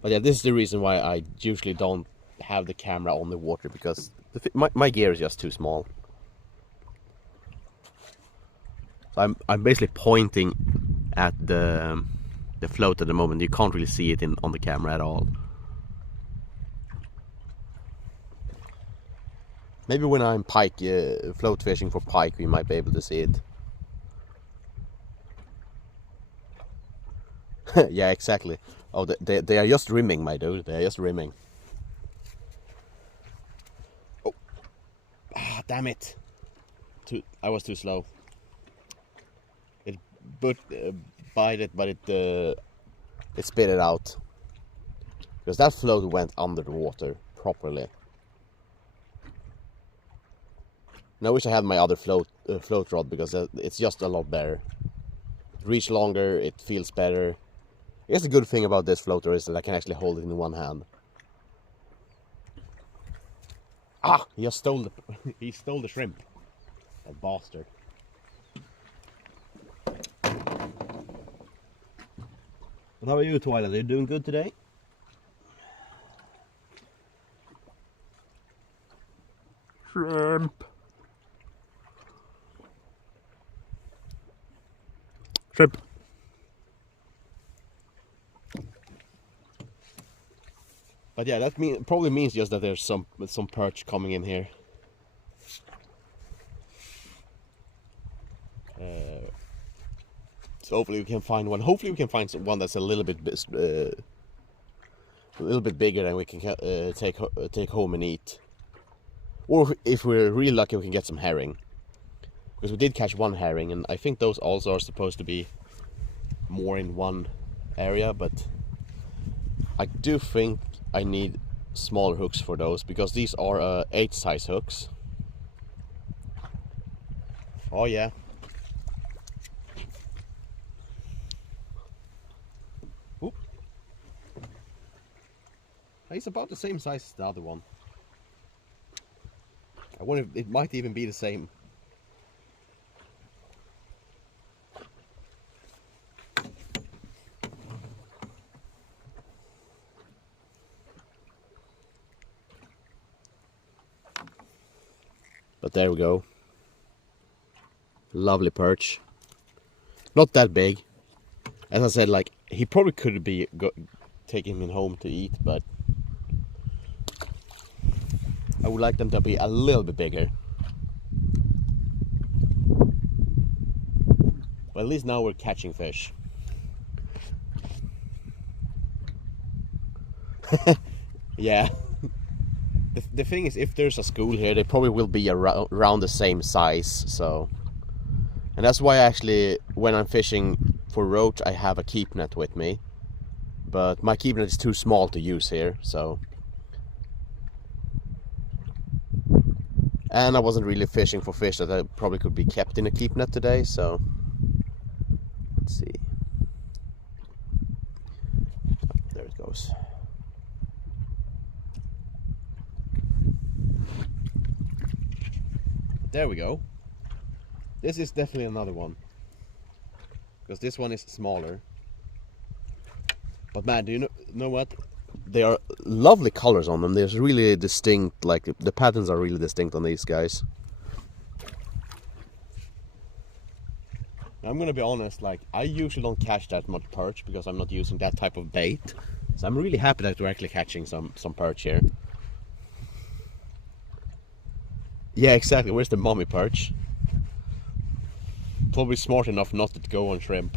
But yeah, this is the reason why I usually don't have the camera on the water, because my gear is just too small. So I'm basically pointing at the float at the moment. You can't really see it on the camera at all. Maybe when I'm pike float fishing for pike, we might be able to see it. Yeah, exactly. Oh, they are just rimming, my dude. They are just rimming. Oh, damn it! I was too slow. It bite it, but it spit it out because that float went under the water properly. And I wish I had my other float rod, because it's just a lot better. It reaches longer, it feels better. I guess the good thing about this floater is that I can actually hold it in one hand. Ah! He just stole he stole the shrimp. That bastard. But how are you, Twilight? Are you doing good today? Shrimp. Strip. But yeah, that probably means just that there's some perch coming in here. So hopefully we can find one. Hopefully we can find one that's a little bit bigger and we can take home and eat. Or if we're really lucky, we can get some herring. Because we did catch one herring, and I think those also are supposed to be more in one area, but I do think I need smaller hooks for those, because these are 8 size hooks. Oh yeah. Oop. He's about the same size as the other one. I wonder if it might even be the same. But there we go. Lovely perch. Not that big. As I said, like, he probably could be taking him home to eat, but I would like them to be a little bit bigger. But at least now we're catching fish. Yeah. The thing is, if there's a school here, they probably will be around the same size, so... And that's why actually, when I'm fishing for roach, I have a keep net with me. But my keep net is too small to use here, so... And I wasn't really fishing for fish that I probably could be kept in a keep net today, so... Let's see. Oh, there it goes. There we go. This is definitely another one. Because this one is smaller. But man, do you know what? They are lovely colors on them. There's really distinct, like, the patterns are really distinct on these guys. I'm gonna be honest, like, I usually don't catch that much perch because I'm not using that type of bait. So I'm really happy that we're actually catching some perch here. Yeah, exactly. Where's the mommy perch? Probably smart enough not to go on shrimp.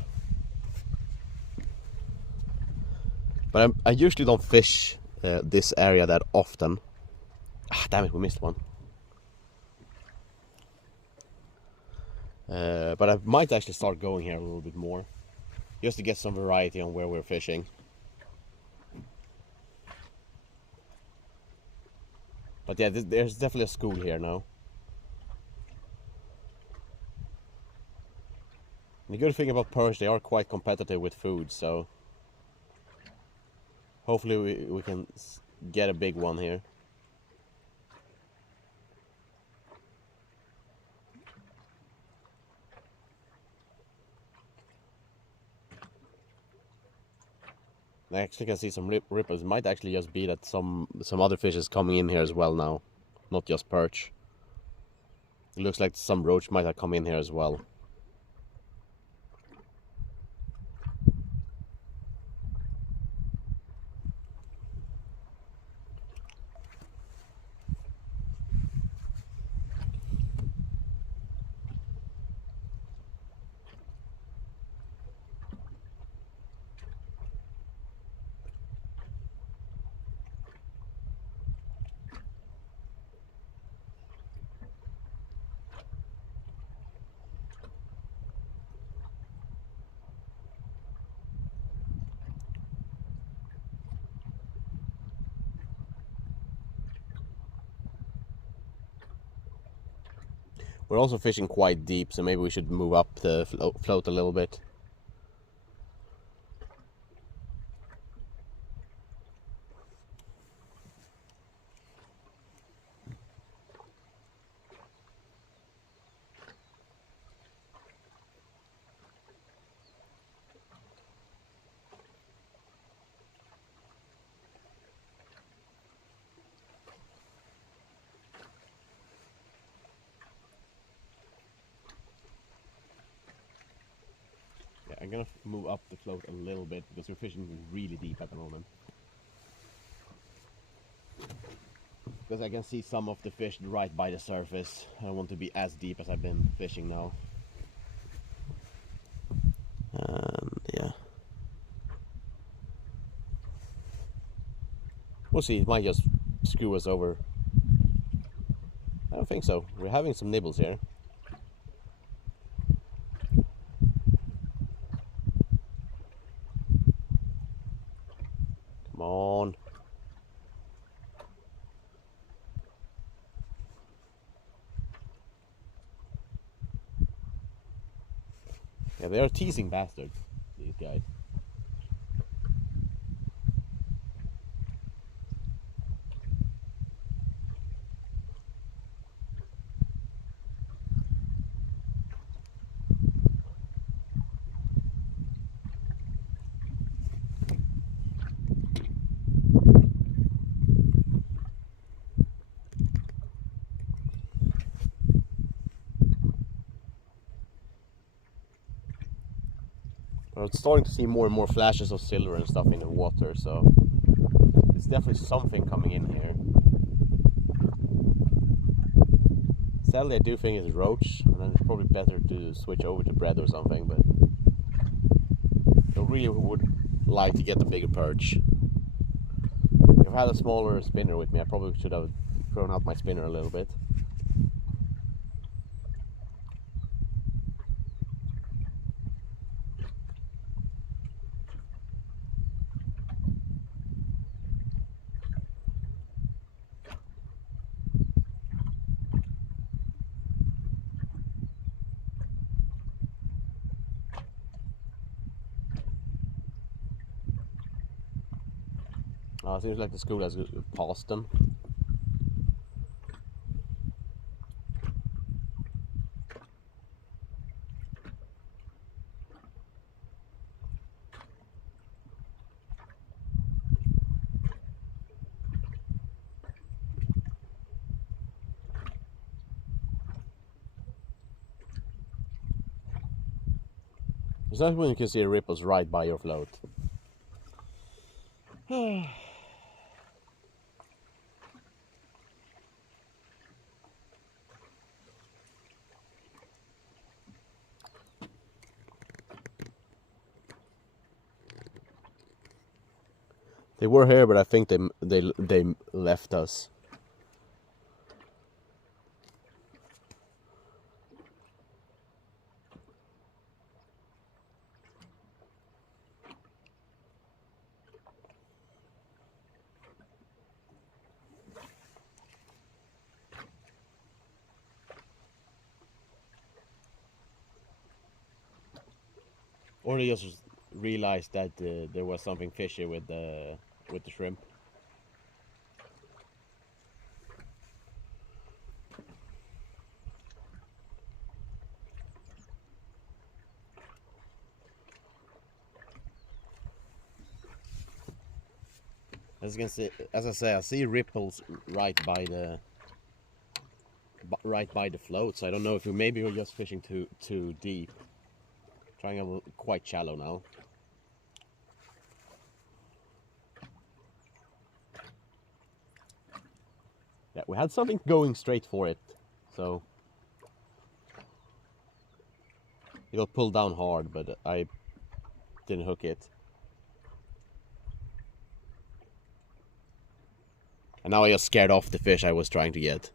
But I usually don't fish this area that often. Ah, damn it, we missed one. But I might actually start going here a little bit more, just to get some variety on where we're fishing. But yeah, there's definitely a school here now. And the good thing about perch, they are quite competitive with food, so hopefully we can get a big one here. I actually can see some ripples. It might actually just be that some other fish is coming in here as well now, not just perch. It looks like some roach might have come in here as well. We're also fishing quite deep, so maybe we should move up the float a little bit. I'm gonna move up the float a little bit because we're fishing really deep at the moment. Because I can see some of the fish right by the surface. I don't want to be as deep as I've been fishing now. Yeah. We'll see, it might just screw us over. I don't think so. We're having some nibbles here. Come on. Yeah, they are teasing bastards, these guys. I'm starting to see more and more flashes of silver and stuff in the water, so it's definitely something coming in here. Sadly, I do think it's roach, and then it's probably better to switch over to bread or something, but I really would like to get the bigger perch. If I had a smaller spinner with me, I probably should have thrown out my spinner a little bit. Seems like the school has passed them. It's nice when you can see the ripples right by your float. They were here, but I think they left us. Or they just realized that there was something fishy with the shrimp. As I say, I see ripples right by the float. So I don't know if maybe we're just fishing too deep. Trying quite shallow now. Yeah, we had something going straight for it, so it got pulled down hard, but I didn't hook it. And now I just scared off the fish I was trying to get.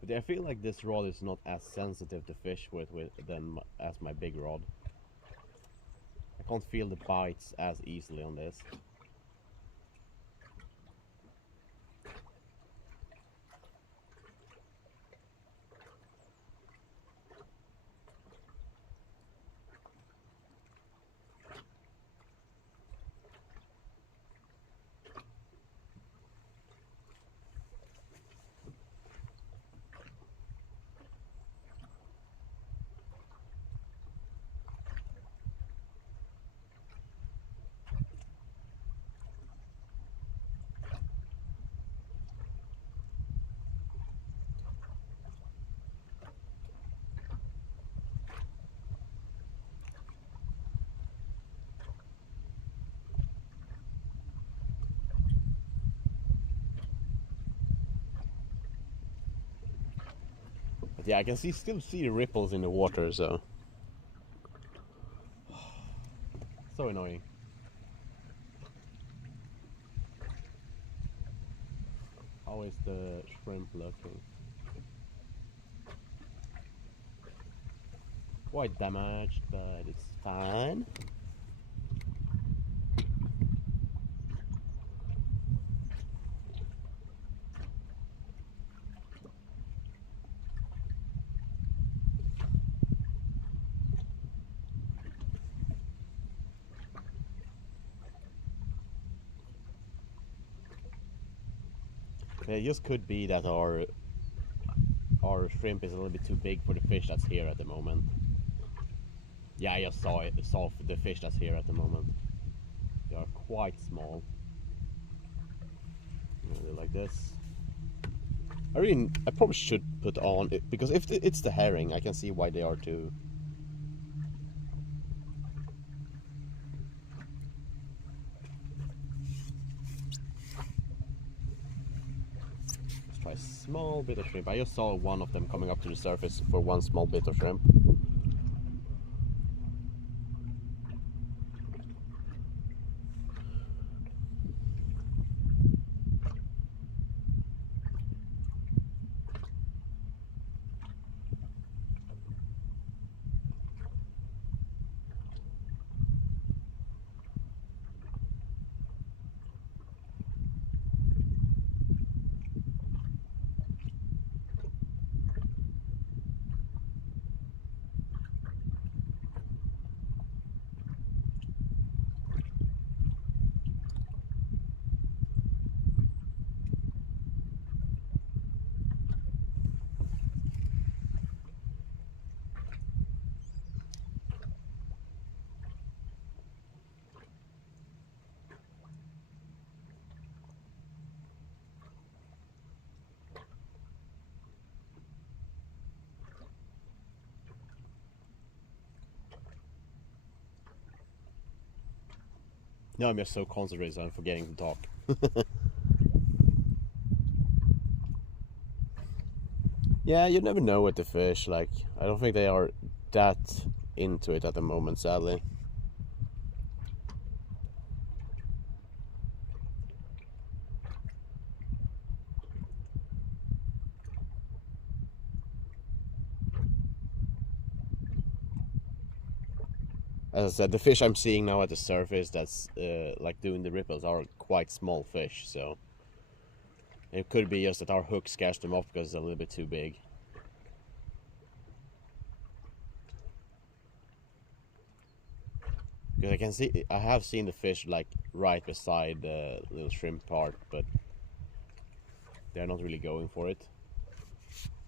But I feel like this rod is not as sensitive to fish with as my big rod. I can't feel the bites as easily on this. yeah, I can still see the ripples in the water, so so annoying. How is the shrimp looking? Quite damaged, but it's fine. It just could be that our shrimp is a little bit too big for the fish that's here at the moment. Yeah, I just saw the fish that's here at the moment. They are quite small. They're like this. I probably should put on it, because if it's the herring, I can see why they are too. Let's try a small bit of shrimp. I just saw one of them coming up to the surface for one small bit of shrimp. Now I'm just so concentrated, so I'm forgetting to talk. Yeah, you never know with the fish. Like, I don't think they are that into it at the moment, sadly. As I said, the fish I'm seeing now at the surface that's like doing the ripples are quite small fish, so it could be just that our hook scares them off because it's a little bit too big. Because I have seen the fish like right beside the little shrimp part, but they're not really going for it.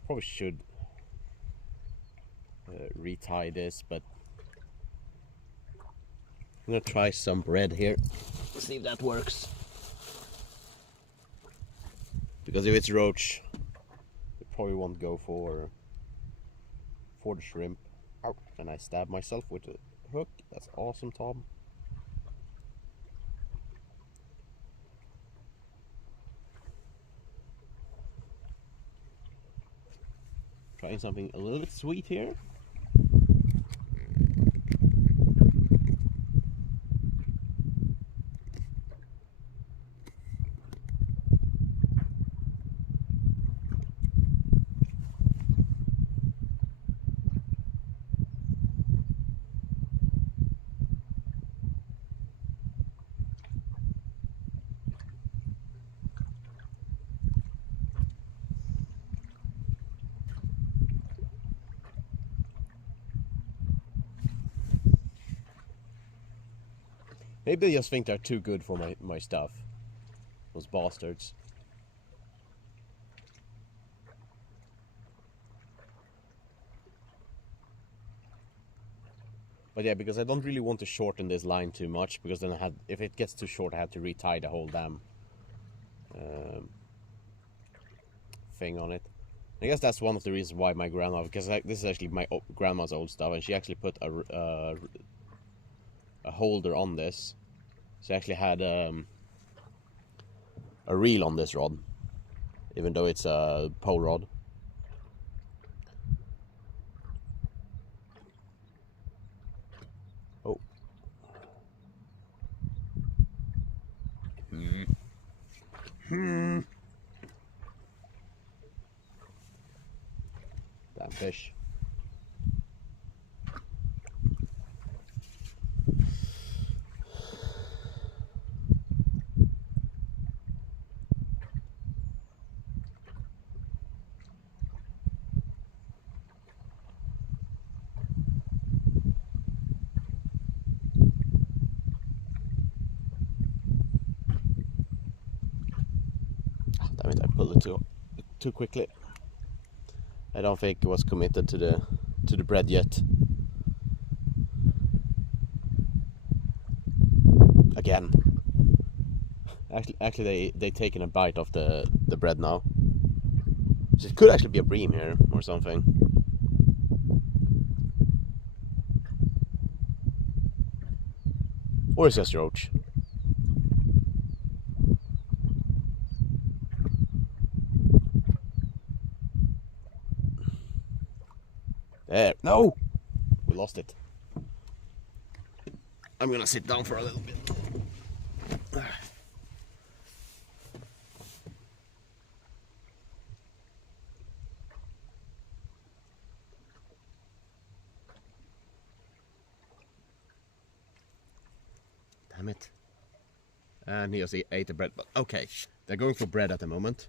Probably should retie this, but I'm gonna try some bread here. See if that works. Because if it's roach, it probably won't go for the shrimp. Ow, and I stabbed myself with a hook. That's awesome, Tom. Trying something a little bit sweet here. Maybe they just think they're too good for my stuff. Those bastards. But yeah, because I don't really want to shorten this line too much, because then if it gets too short, I have to retie the whole damn thing on it. I guess that's one of the reasons why my grandma, because this is actually my grandma's old stuff, and she actually put a holder on this. She actually had a reel on this rod, even though it's a pole rod. Damn fish. Damn it, I pulled it too quickly. I don't think it was committed to the bread yet. Again. Actually they taken a bite of the bread now. So it could actually be a bream here or something. Or it's just roach. There. No! We lost it. I'm gonna sit down for a little bit. Damn it. And he also ate the bread, but okay. They're going for bread at the moment.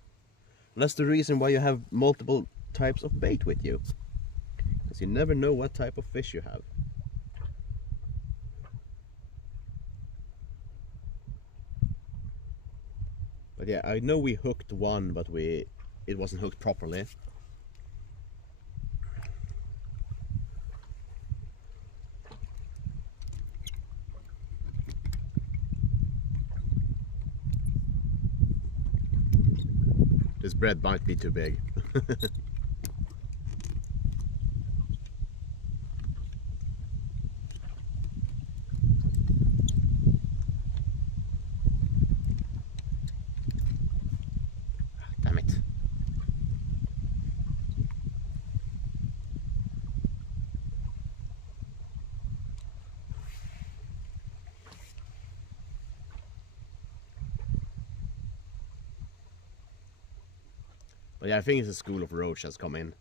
And that's the reason why you have multiple types of bait with you. Because you never know what type of fish you have. But yeah, I know we hooked one, but it wasn't hooked properly. This bread might be too big. Damn it. But yeah, I think it's a school of roach that's come in.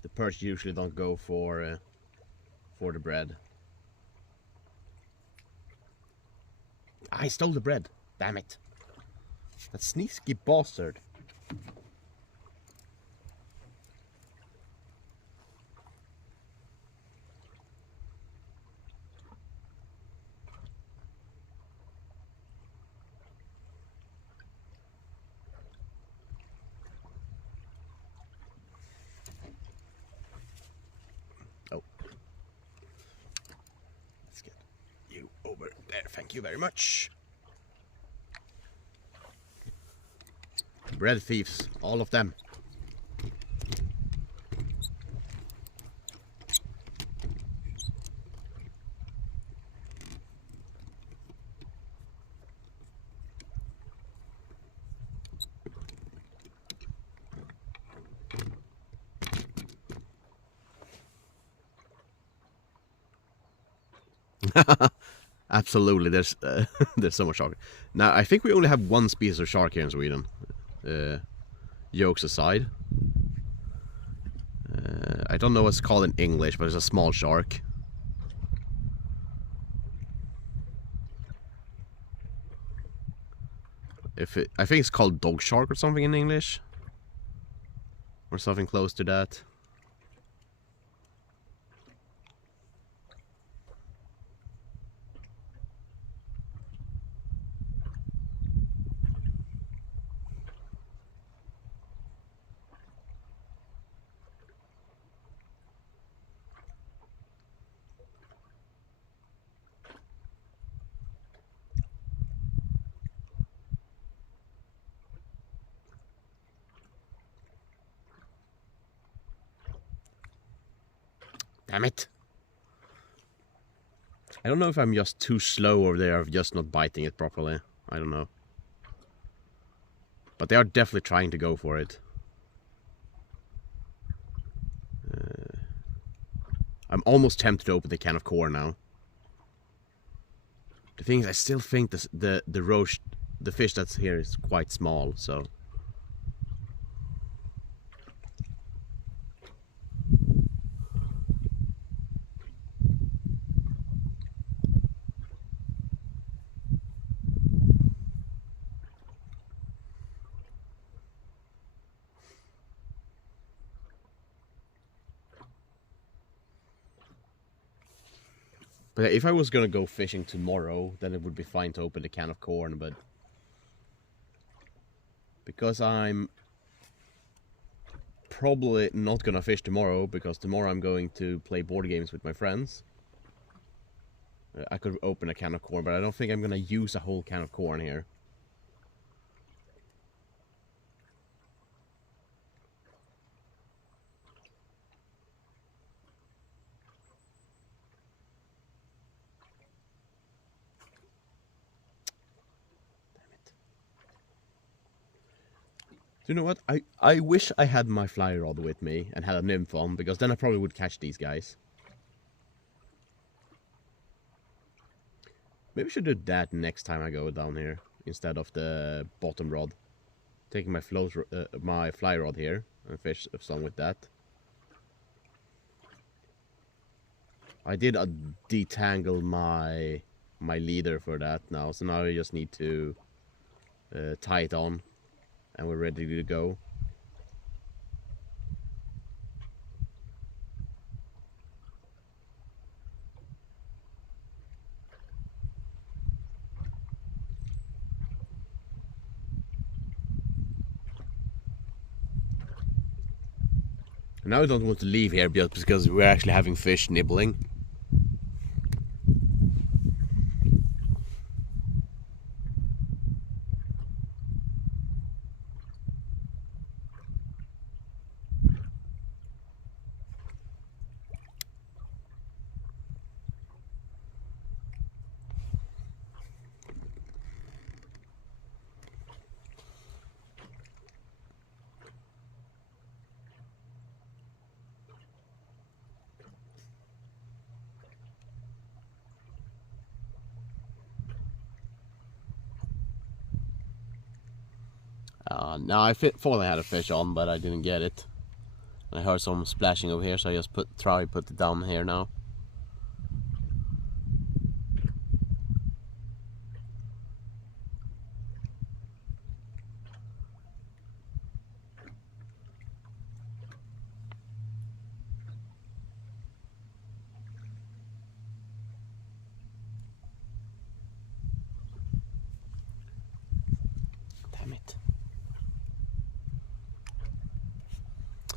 The perch usually don't go for the bread. I stole the bread. Damn it. That sneaky bastard. Oh. Let's get you over there. Thank you very much. Bread thieves, all of them. Absolutely, there's there's so much shark. Now I think we only have one species of shark here in Sweden. Yolks aside. I don't know what it's called in English, but it's a small shark. I think it's called dog shark or something in English. Or something close to that. Damn it. I don't know if I'm just too slow or they are just not biting it properly. I don't know. But they are definitely trying to go for it. I'm almost tempted to open the can of corn now. The thing is, I still think the roach, the fish that's here is quite small, so. But if I was gonna go fishing tomorrow, then it would be fine to open a can of corn, but because I'm probably not gonna fish tomorrow, because tomorrow I'm going to play board games with my friends, I could open a can of corn, but I don't think I'm gonna use a whole can of corn here. You know what? I wish I had my fly rod with me and had a nymph on, because then I probably would catch these guys. Maybe I should do that next time I go down here instead of the bottom rod. Taking my my fly rod here and fish some with that. I did detangle my leader for that now, so now I just need to tie it on. And we're ready to go. Now I don't want to leave here just because we're actually having fish nibbling. Now I thought I had a fish on, but I didn't get it. I heard some splashing over here, so I just put it down here now. Damn it.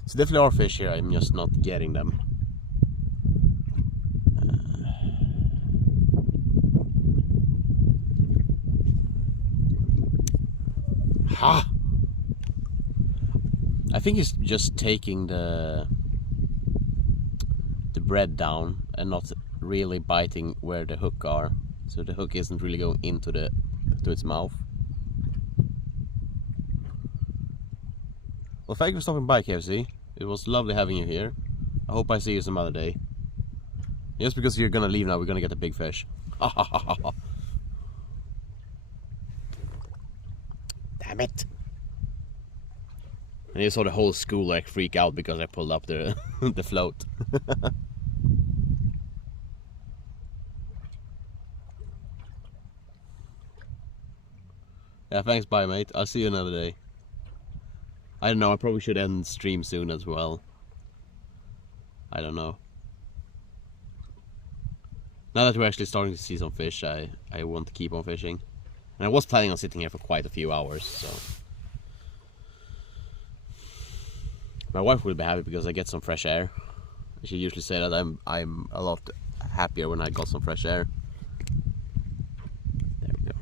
So definitely are fish here, I'm just not getting them. Ha! I think he's just taking the bread down and not really biting where the hook are. So the hook isn't really going into its mouth. Well, thank you for stopping by, KFC. It was lovely having you here. I hope I see you some other day. Just because you're gonna leave now, we're gonna get a big fish. Damn it! And you saw the whole school like freak out because I pulled up the the float. Yeah, thanks, bye mate. I'll see you another day. I don't know, I probably should end stream soon as well. I don't know. Now that we're actually starting to see some fish, I want to keep on fishing. And I was planning on sitting here for quite a few hours, so. My wife will be happy because I get some fresh air. She usually say that I'm a lot happier when I got some fresh air. There we go.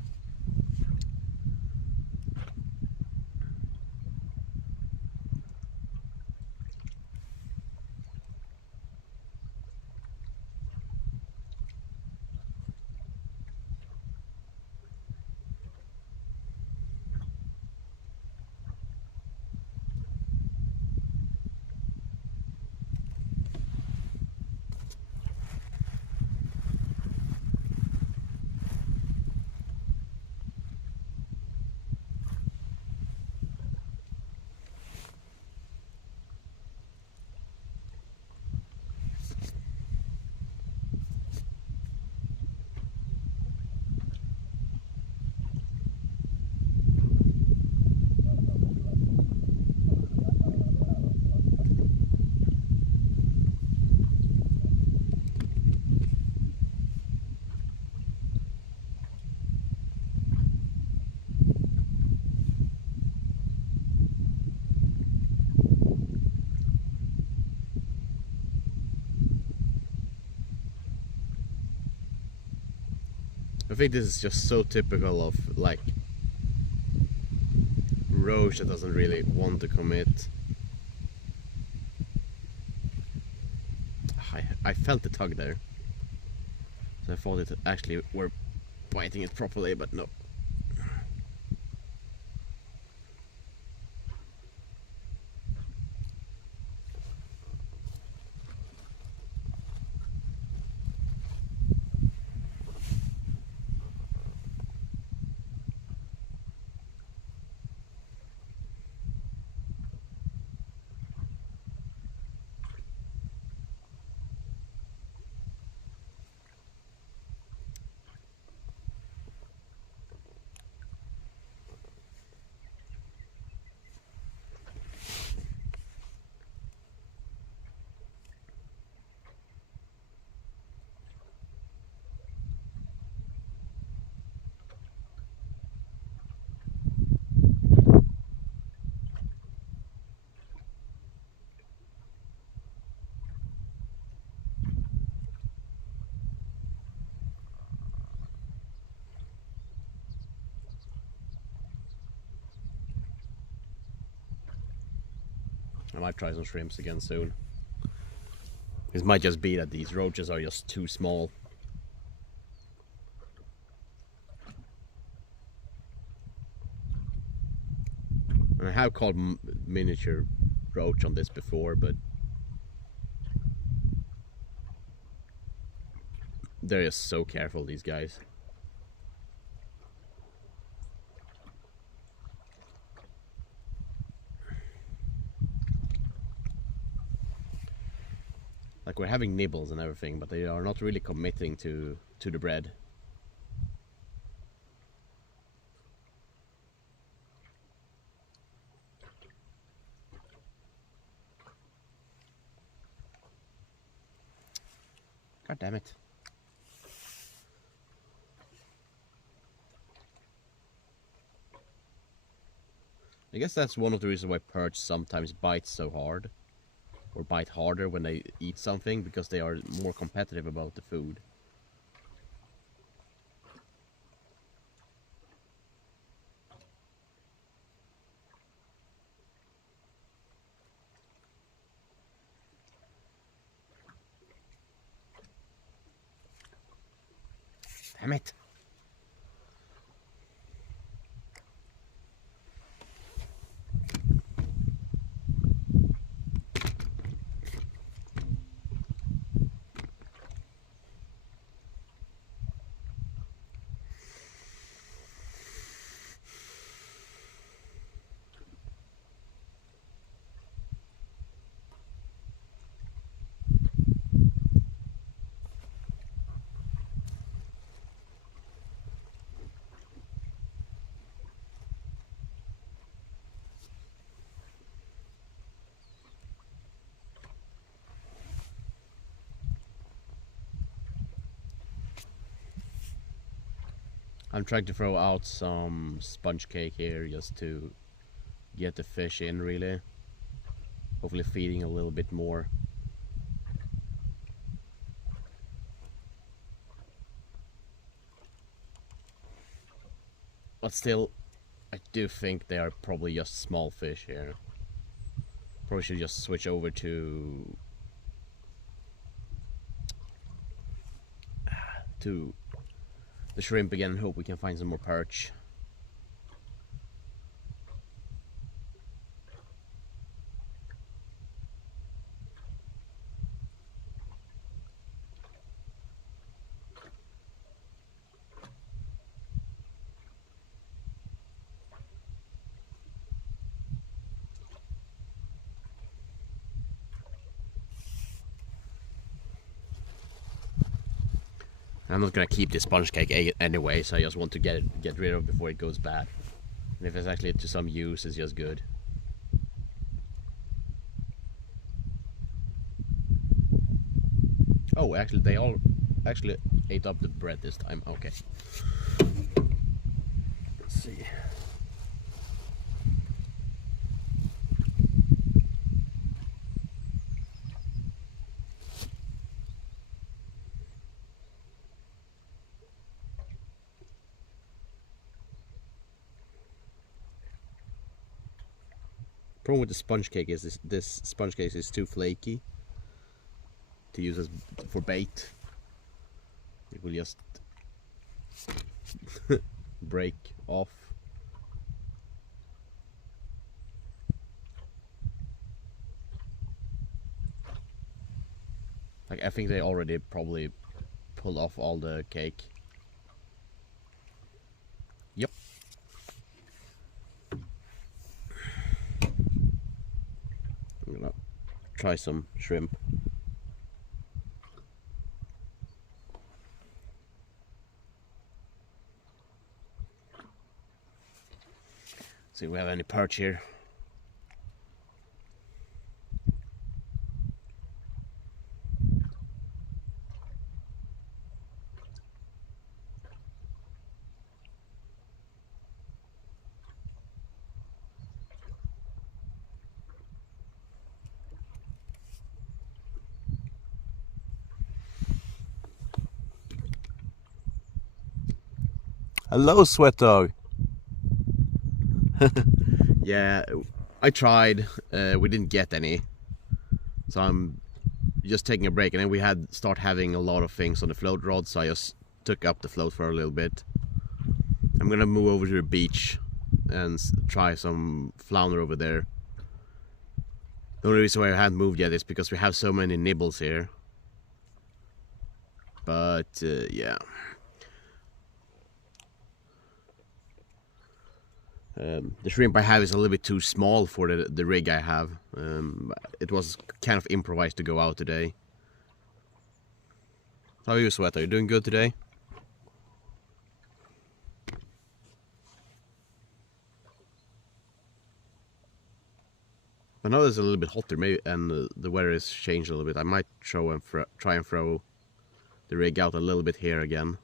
think this is just so typical of like roach that doesn't really want to commit. I felt the tug there, so I thought it actually were biting it properly, but no. I might try some shrimps again soon. It might just be that these roaches are just too small. And I have caught miniature roach on this before, but they're just so careful, these guys. Like, we're having nibbles and everything, but they are not really committing to the bread. God damn it. I guess that's one of the reasons why perch sometimes bite so hard, or bite harder when they eat something, because they are more competitive about the food. Damn it. I'm trying to throw out some sponge cake here just to get the fish in, really. Hopefully feeding a little bit more. But still, I do think they are probably just small fish here. Probably should just switch over to the shrimp again and hope we can find some more perch. I'm not gonna keep this sponge cake anyway, so I just want to get rid of it before it goes bad. And if it's actually to some use, it's just good. Oh, actually, they all actually ate up the bread this time. Okay. Let's see. Problem with the sponge cake is this sponge cake is too flaky to use as for bait. It will just break off. Like, I think they already probably pulled off all the cake. Yep. I'm gonna try some shrimp. See if we have any perch here. Hello, sweat dog. Yeah, I tried. We didn't get any, so I'm just taking a break. And then we start having a lot of things on the float rod, so I just took up the float for a little bit. I'm gonna move over to the beach and try some flounder over there. The only reason why I haven't moved yet is because we have so many nibbles here. But yeah. The shrimp I have is a little bit too small for the rig I have. It was kind of improvised to go out today. How are you, Sweat? Are you doing good today? I know it's a little bit hotter, maybe, and the weather has changed a little bit. I might try and throw the rig out a little bit here again.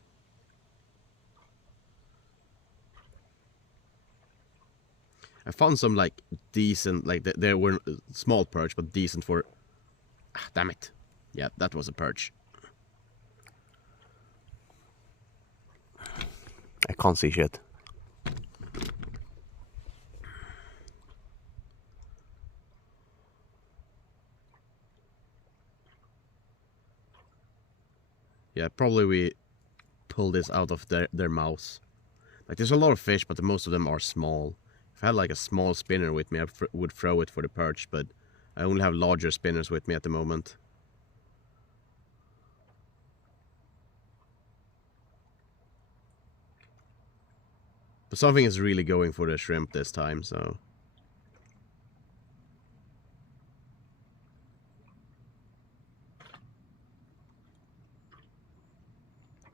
I found some like decent, like there were small perch, but decent for. Ah, damn it! Yeah, that was a perch. I can't see shit. Yeah, probably we pull this out of their mouths. Like, there's a lot of fish, but most of them are small. If I had like a small spinner with me, I would throw it for the perch, but I only have larger spinners with me at the moment. But something is really going for the shrimp this time, so.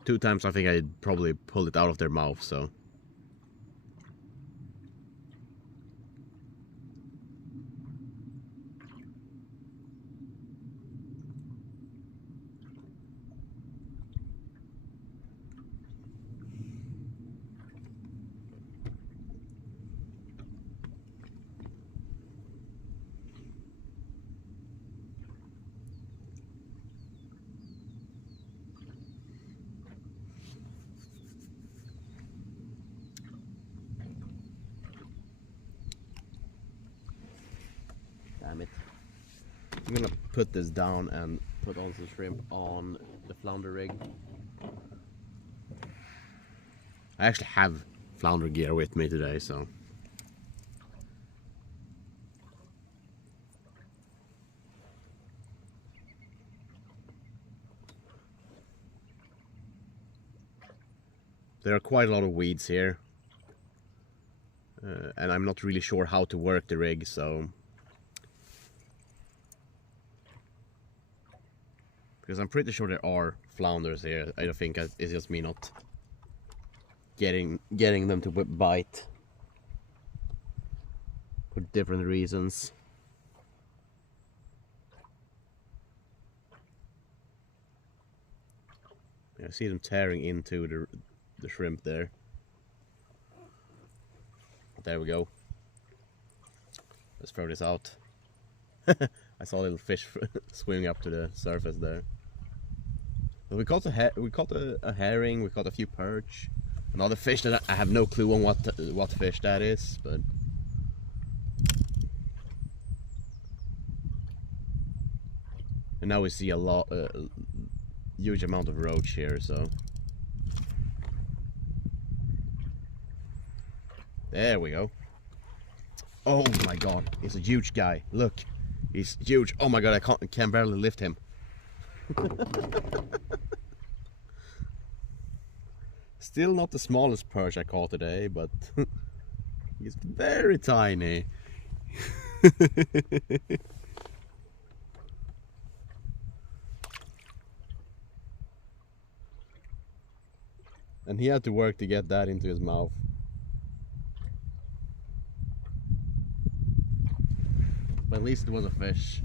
Two times I think I probably pulled it out of their mouth, so. Damn it. I'm gonna put this down and put on some shrimp on the flounder rig. I actually have flounder gear with me today, so. There are quite a lot of weeds here. And I'm not really sure how to work the rig, so. Because I'm pretty sure there are flounders here. I don't think it's just me not getting them to bite for different reasons. I see them tearing into the shrimp there. There we go. Let's throw this out. I saw a little fish swimming up to the surface there. But we caught a herring. We caught a few perch. Another fish that I have no clue on what fish that is, but And now we see a lot, huge amount of roach here, so. There we go. Oh my god, he's a huge guy. Look, he's huge. Oh my god, I can barely lift him. Still not the smallest perch I caught today, but he's very tiny. And he had to work to get that into his mouth. But at least it was a fish.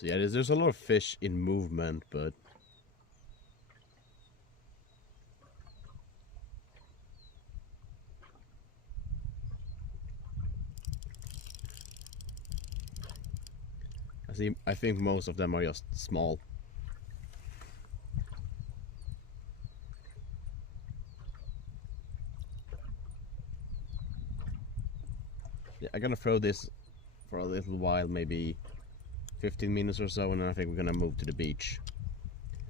So yeah, there's a lot of fish in movement, but I think most of them are just small. Yeah, I'm gonna throw this for a little while, maybe 15 minutes or so, and then I think we're gonna move to the beach.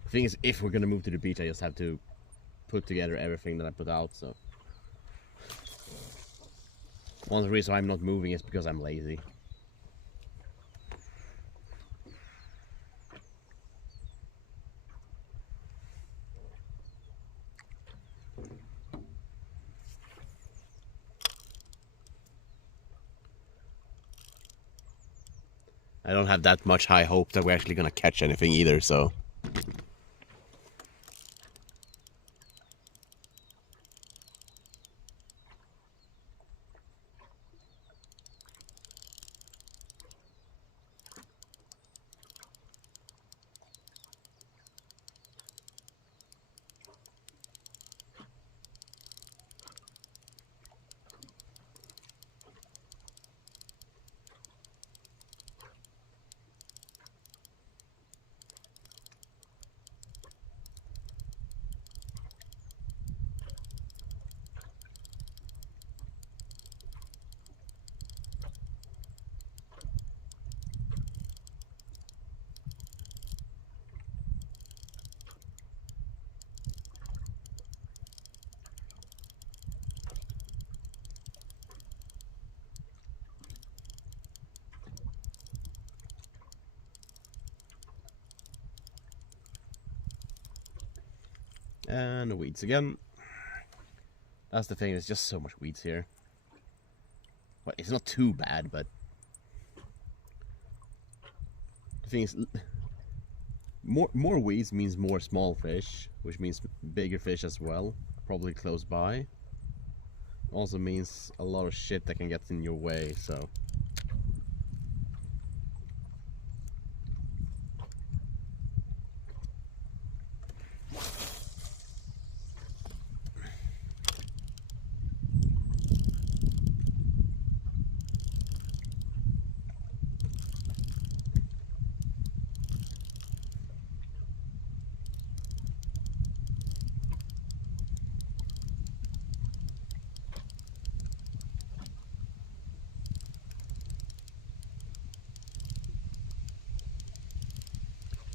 The thing is, if we're gonna move to the beach, I just have to put together everything that I put out, so. One of the reasons I'm not moving is because I'm lazy. I don't have that much high hope that we're actually gonna catch anything either, so. And the weeds again. That's the thing, there's just so much weeds here. Well, it's not too bad, but the thing is, more weeds means more small fish, which means bigger fish as well, probably close by. Also means a lot of shit that can get in your way, so.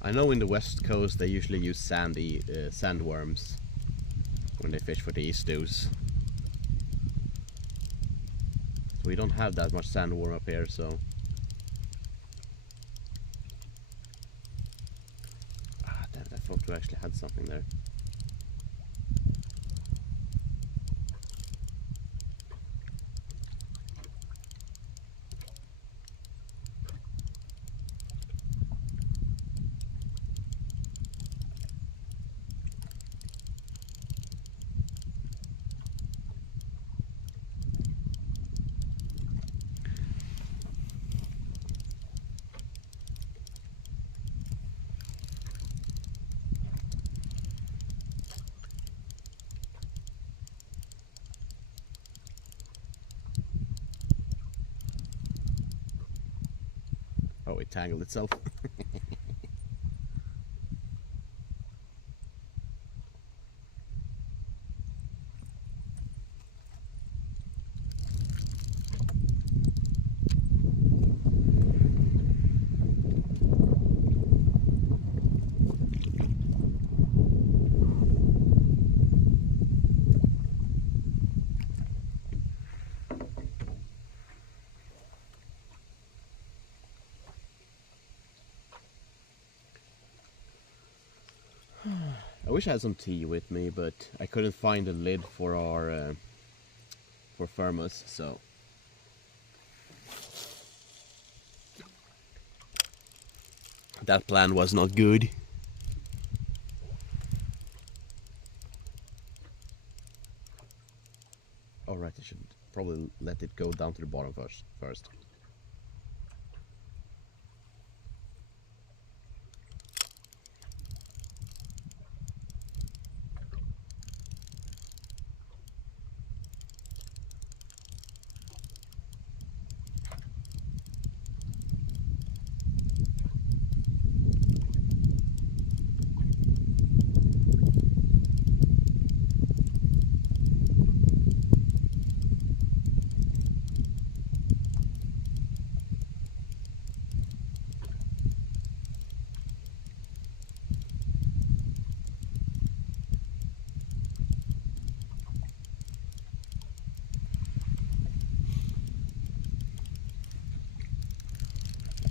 I know in the west coast they usually use sandworms when they fish for the eastos. So we don't have that much sandworm up here, so... Ah, damn it, I thought we actually had something there. Oh, it tangled itself. I wish I had some tea with me, but I couldn't find a lid for our for thermos, so that plan was not good. Alright, I should probably let it go down to the bottom first.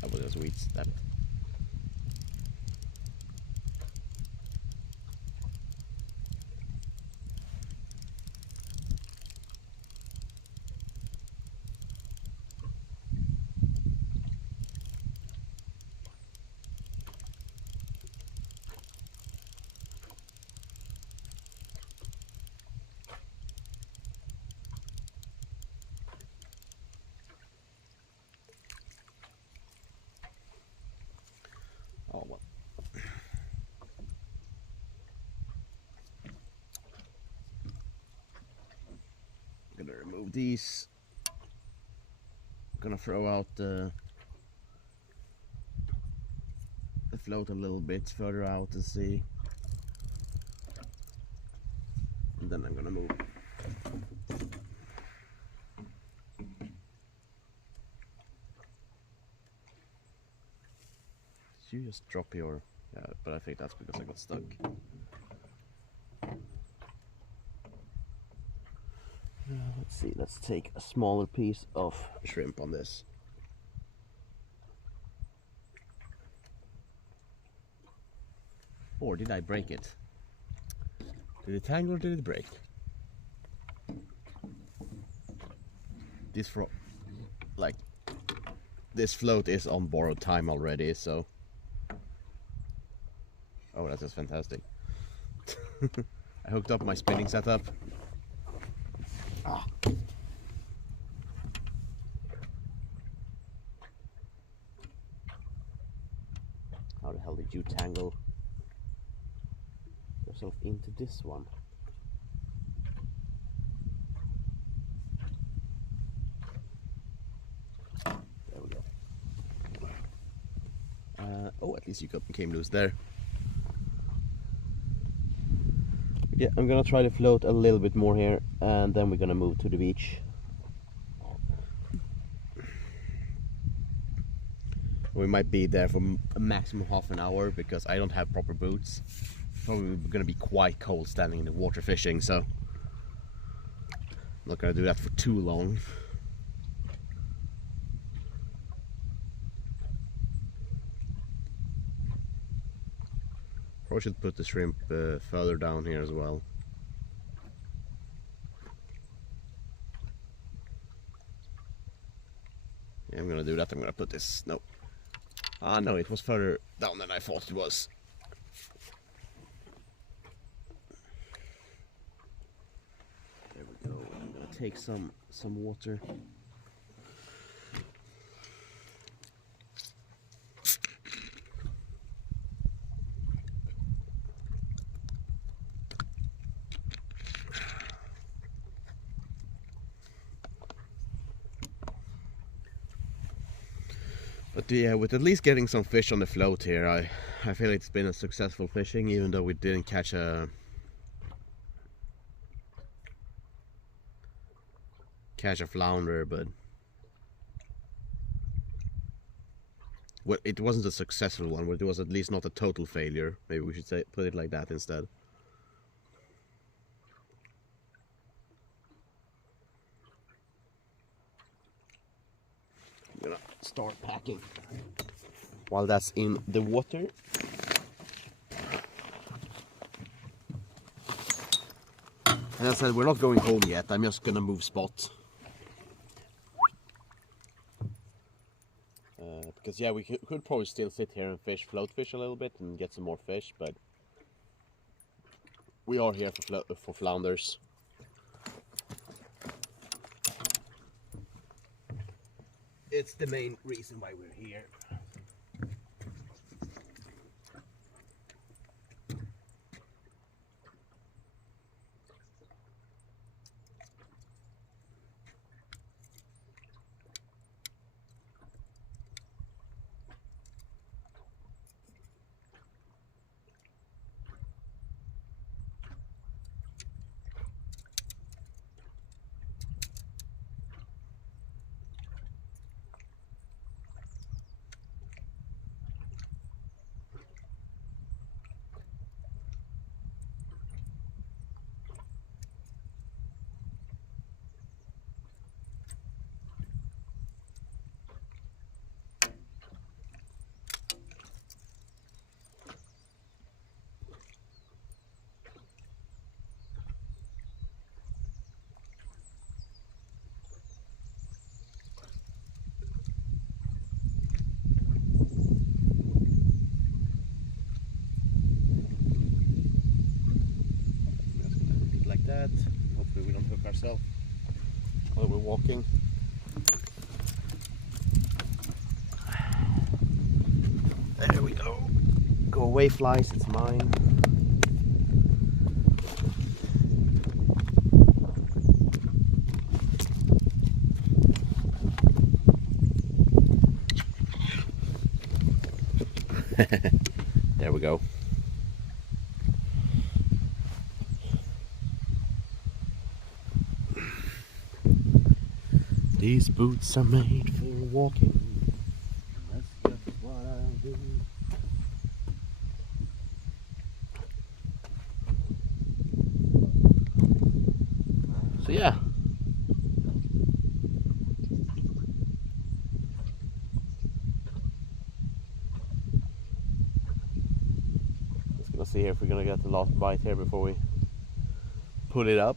That was just weeds, damn it. Oh well. I'm gonna remove these. I'm gonna throw out the float a little bit further out and see. And then I'm gonna move. Did you just drop your... Yeah, but I think that's because I got stuck. Let's see, let's take a smaller piece of shrimp on this. Or did I break it? Did it tangle or did it break? This this float is on borrowed time already, so... Oh, that's just fantastic. I hooked up my spinning setup. Ah. How the hell did you tangle yourself into this one? There we go. Oh, at least you came loose there. Yeah, I'm gonna try to float a little bit more here, and then we're gonna move to the beach. We might be there for a maximum half an hour because I don't have proper boots. Probably gonna be quite cold standing in the water fishing, so I'm not gonna do that for too long. Probably should put the shrimp further down here as well. Yeah, I'm gonna do that. I'm gonna put this. No. Ah, no, it was further down than I thought it was. There we go. I'm gonna take some water. But yeah, with at least getting some fish on the float here, I feel it's been a successful fishing, even though we didn't catch a flounder, but well, it wasn't a successful one, but it was at least not a total failure. Maybe we should say put it like that instead. I'm gonna start packing while that's in the water. And as I said, we're not going home yet. I'm just gonna move spot. Because yeah, we could probably still sit here and float fish a little bit and get some more fish, but we are here for flounders. It's the main reason why we're here. That. Hopefully we don't hook ourselves while we're walking. There we go. Go away, flies, it's mine. There we go. These boots are made for walking. That's just what I do. So yeah. Just gonna see if we're gonna get the last bite here before we pull it up.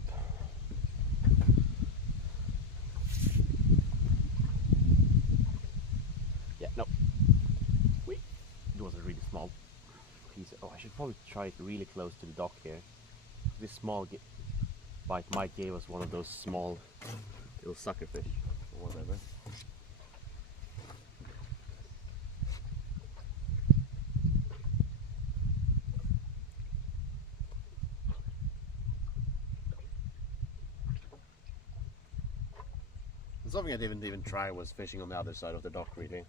Small piece. Oh, I should probably try it really close to the dock here. This small bite might give us one of those small little sucker fish or whatever. And something I didn't even try was fishing on the other side of the dock, really.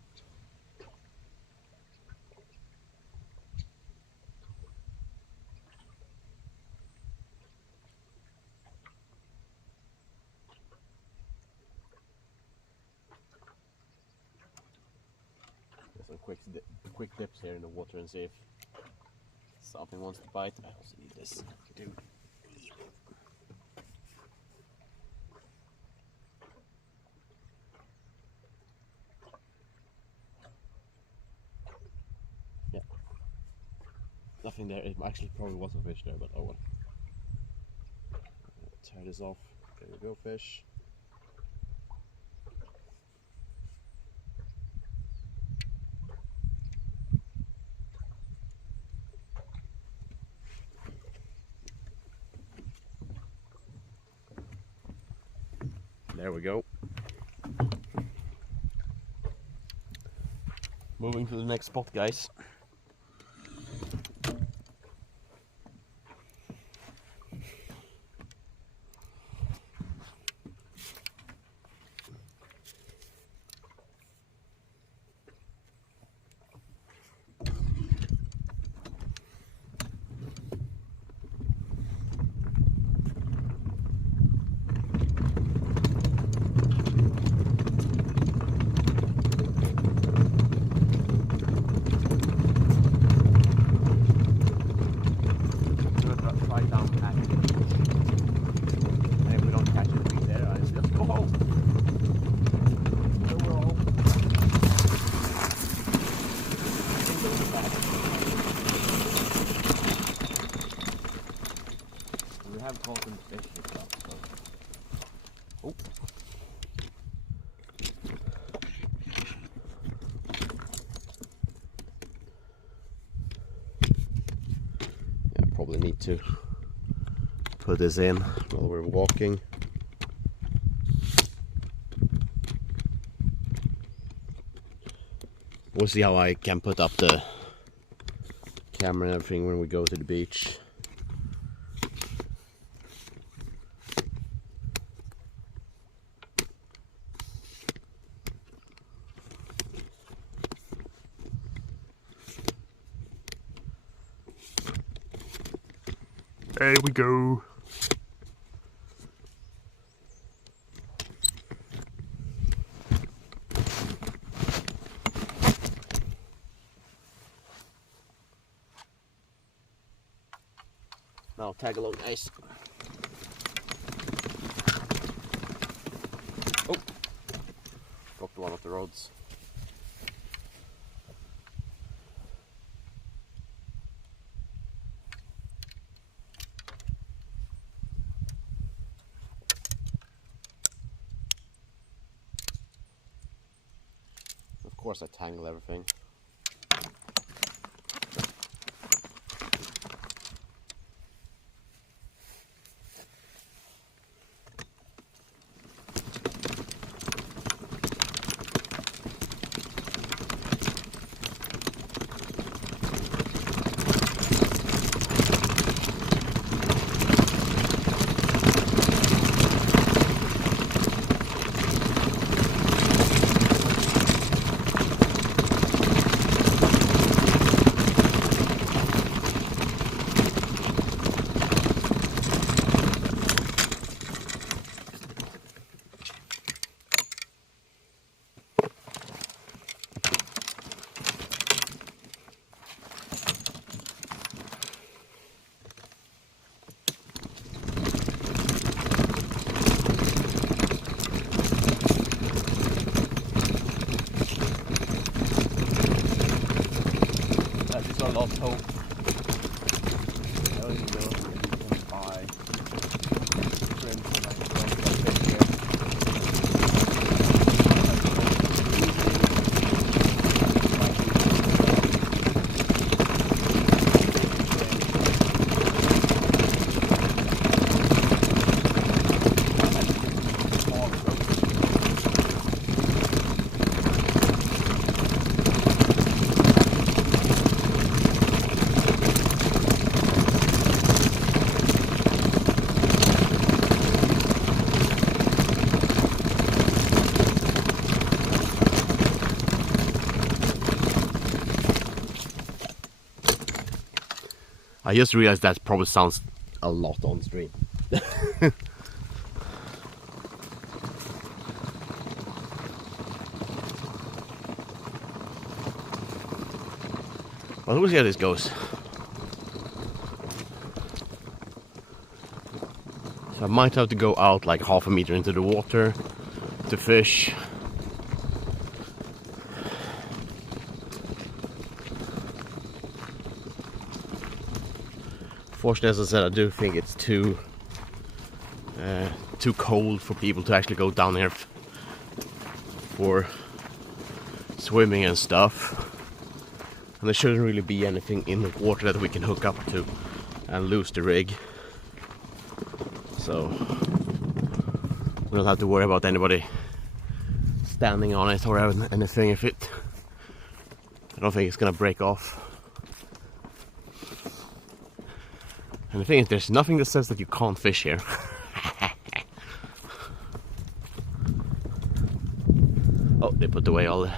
some quick dips here in the water and see if something wants to bite. I also need this dude. Yeah, nothing there. It actually probably was a fish there, but oh well. Tear this off. There we go, fish. There we go. Moving to the next spot, guys. Have caught some fish and stuff, so. Oh. Yeah, probably need to put this in while we're walking. We'll see how I can put up the camera and everything when we go to the beach. There we go. Now tag along, guys. Oh, dropped one of the rods. Of course, I tangle everything. Lost hope. There you go. You can buy shrimp and I don't fish here. I just realized that probably sounds a lot on stream. Well, we'll see how this goes. So I might have to go out like half a meter into the water to fish. Fortunately, as I said, I do think it's too cold for people to actually go down here for swimming and stuff. And there shouldn't really be anything in the water that we can hook up to and lose the rig. So we don't have to worry about anybody standing on it or anything. I don't think it's gonna break off. And the thing is, there's nothing that says that you can't fish here. Oh, they put away all the...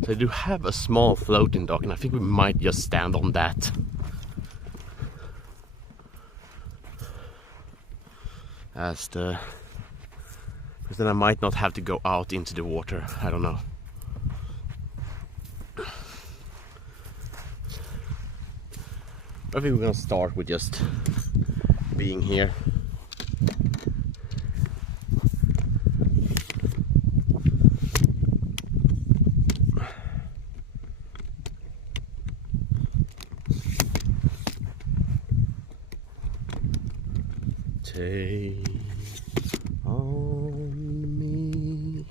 So they do have a small floating dock, and I think we might just stand on that. Because then I might not have to go out into the water. I don't know. I think we're gonna start with just being here. Take on me.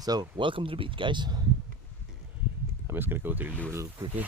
So, welcome to the beach, guys. I'm just gonna go to the loo a little quickly.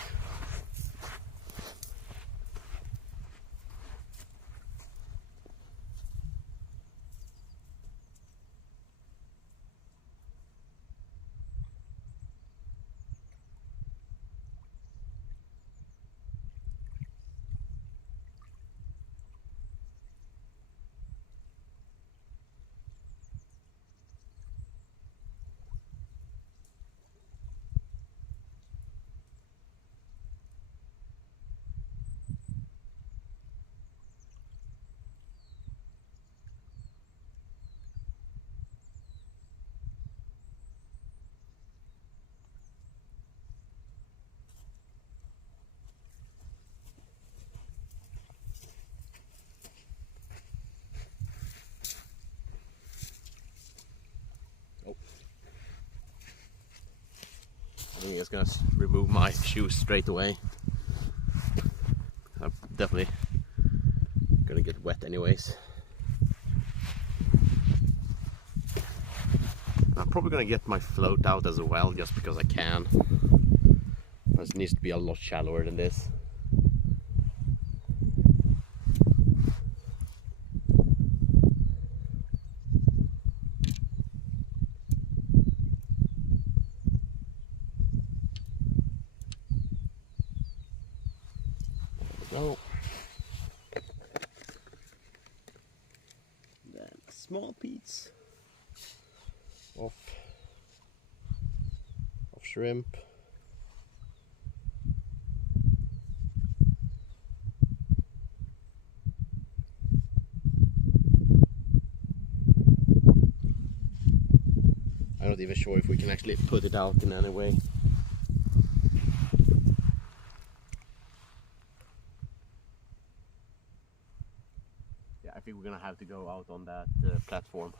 I think I'm just gonna remove my shoes straight away. I'm definitely gonna get wet anyways. I'm probably gonna get my float out as well, just because I can. It needs to be a lot shallower than this. Go. Then small piece of shrimp. I'm not even sure if we can actually put it out in any way. Yeah, I think we're gonna have to go out on that platform.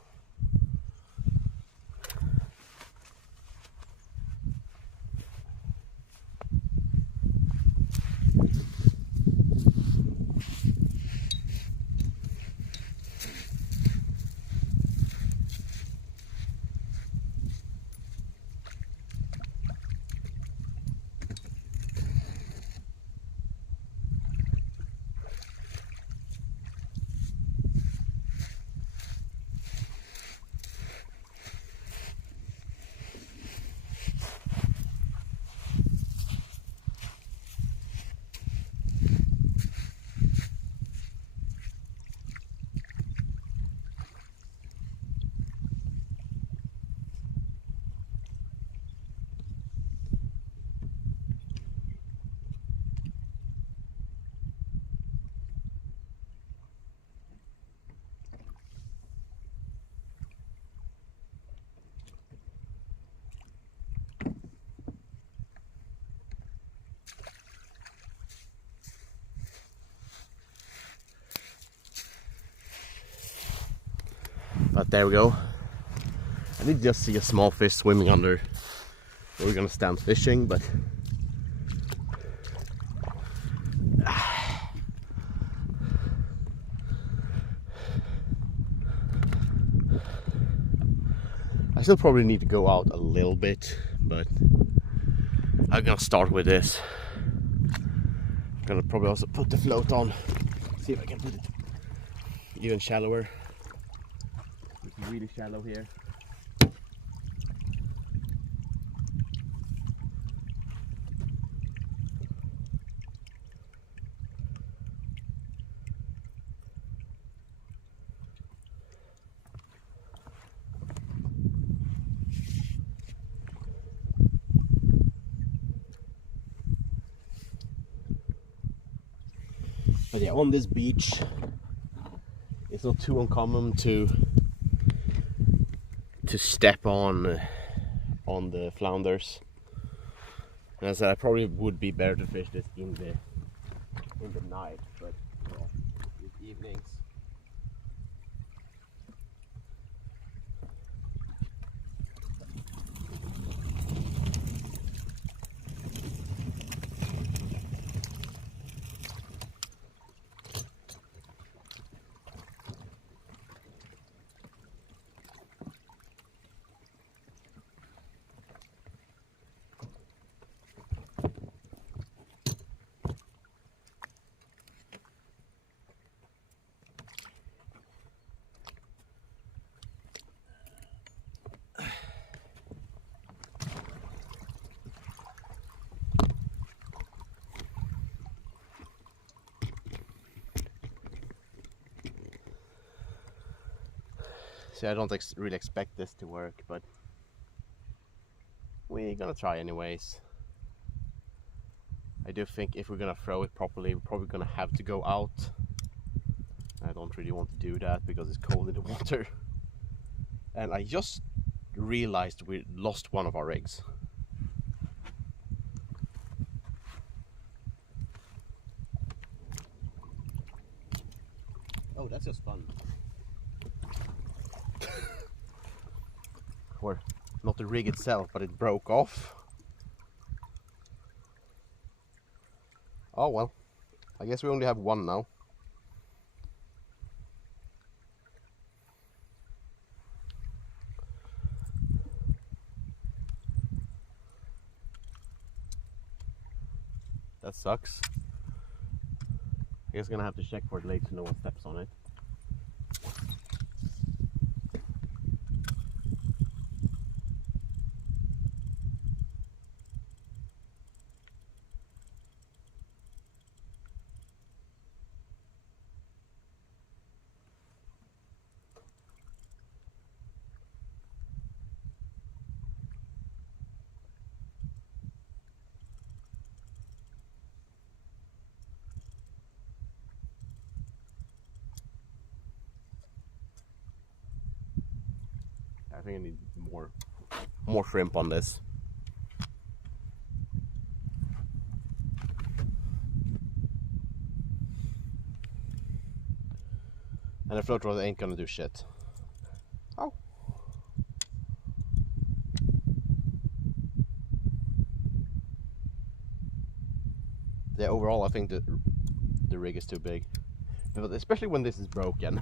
But there we go. I did just see a small fish swimming under. We're gonna stand fishing, but I still probably need to go out a little bit, but I'm gonna start with this. I'm gonna probably also put the float on, see if I can put it even shallower. It's really shallow here. But yeah, on this beach, it's not too uncommon to step on the flounders. And I said I probably would be better to fish this in the night, but yeah, it's evenings. See, I don't really expect this to work, but we're gonna try anyways. I do think if we're gonna throw it properly, we're probably gonna have to go out. I don't really want to do that because it's cold in the water. And I just realized we lost one of our rigs. Oh, that's just fun. Or not the rig itself, but it broke off. Oh well, I guess we only have one now. That sucks. I guess I'm gonna have to check for it later to know what steps on it. I think I need more shrimp on this. And the float rod ain't gonna do shit. Oh. Yeah, overall I think the rig is too big. But especially when this is broken.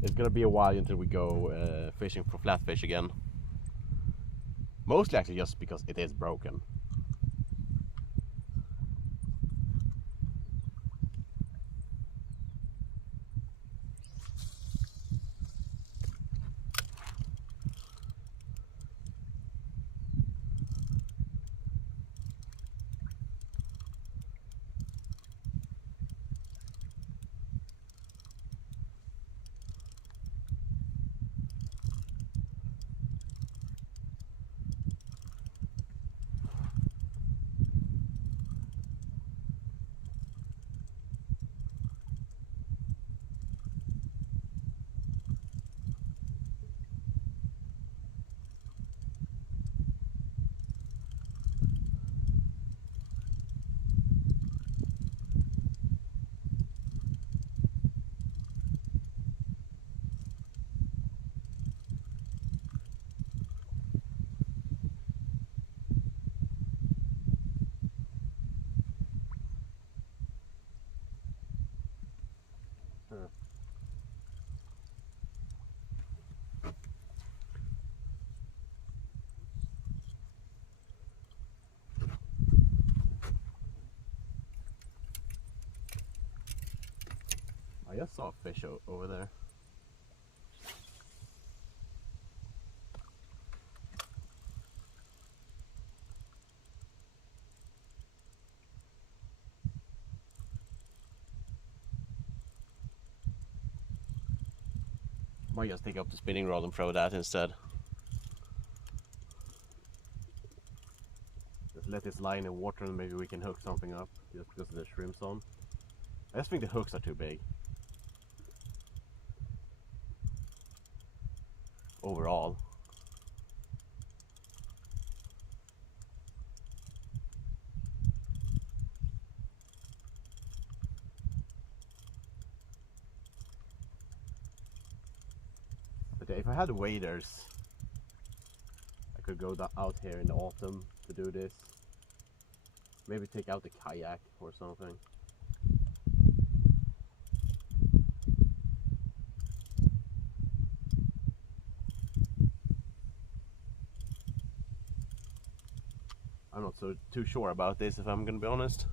It's gonna be a while until we go fishing for flatfish again. Mostly actually just because it is broken. just saw a fish over there. Might just take up the spinning rod and throw that instead. Just let this lie in the water and maybe we can hook something up just because of the shrimps on. I just think the hooks are too big. Overall. But if I had waders, I could go out here in the autumn to do this. Maybe take out the kayak or something. I'm not too sure about this, if I'm gonna be honest.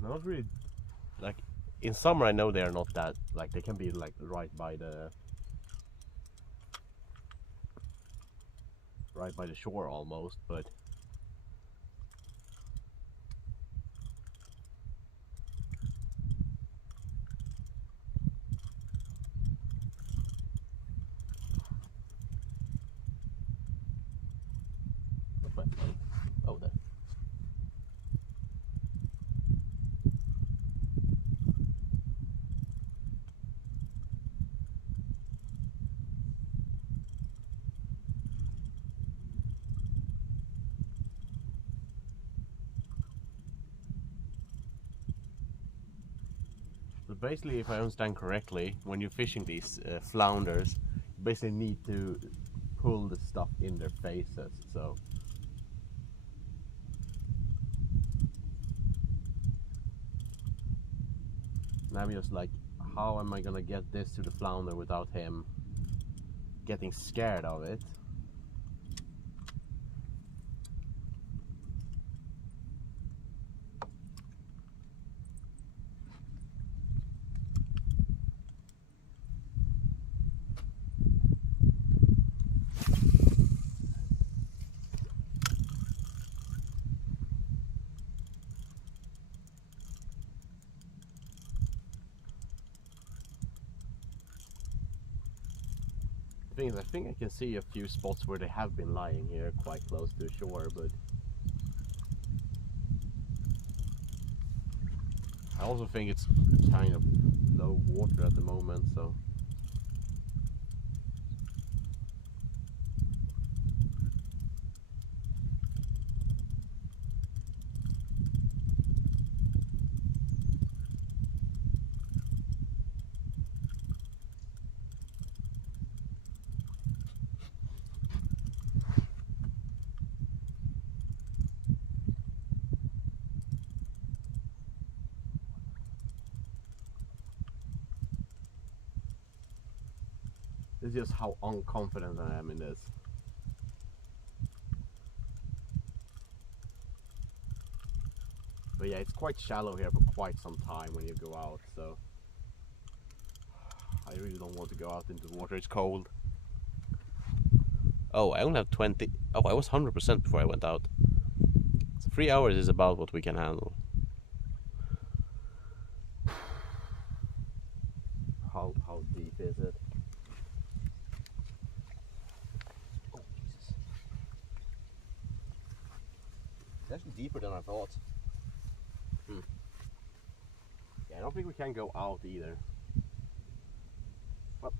Not really, like in summer I know they are not that, like they can be like right by the shore almost, but oh, there. So basically, if I understand correctly, when you're fishing these flounders, you basically need to pull the stuff in their faces. So now I'm just like, how am I gonna get this to the flounder without him getting scared of it? The thing is, I think I can see a few spots where they have been lying here quite close to the shore, but I also think it's kind of low water at the moment, so it's just how unconfident I am in this. But yeah, it's quite shallow here for quite some time when you go out, so I really don't want to go out into the water, it's cold. Oh, I only have 20. Oh, I was 100% before I went out. So 3 hours is about what we can handle. How deep is it? Oh, Jesus. It's actually deeper than I thought. Yeah, I don't think we can go out either. But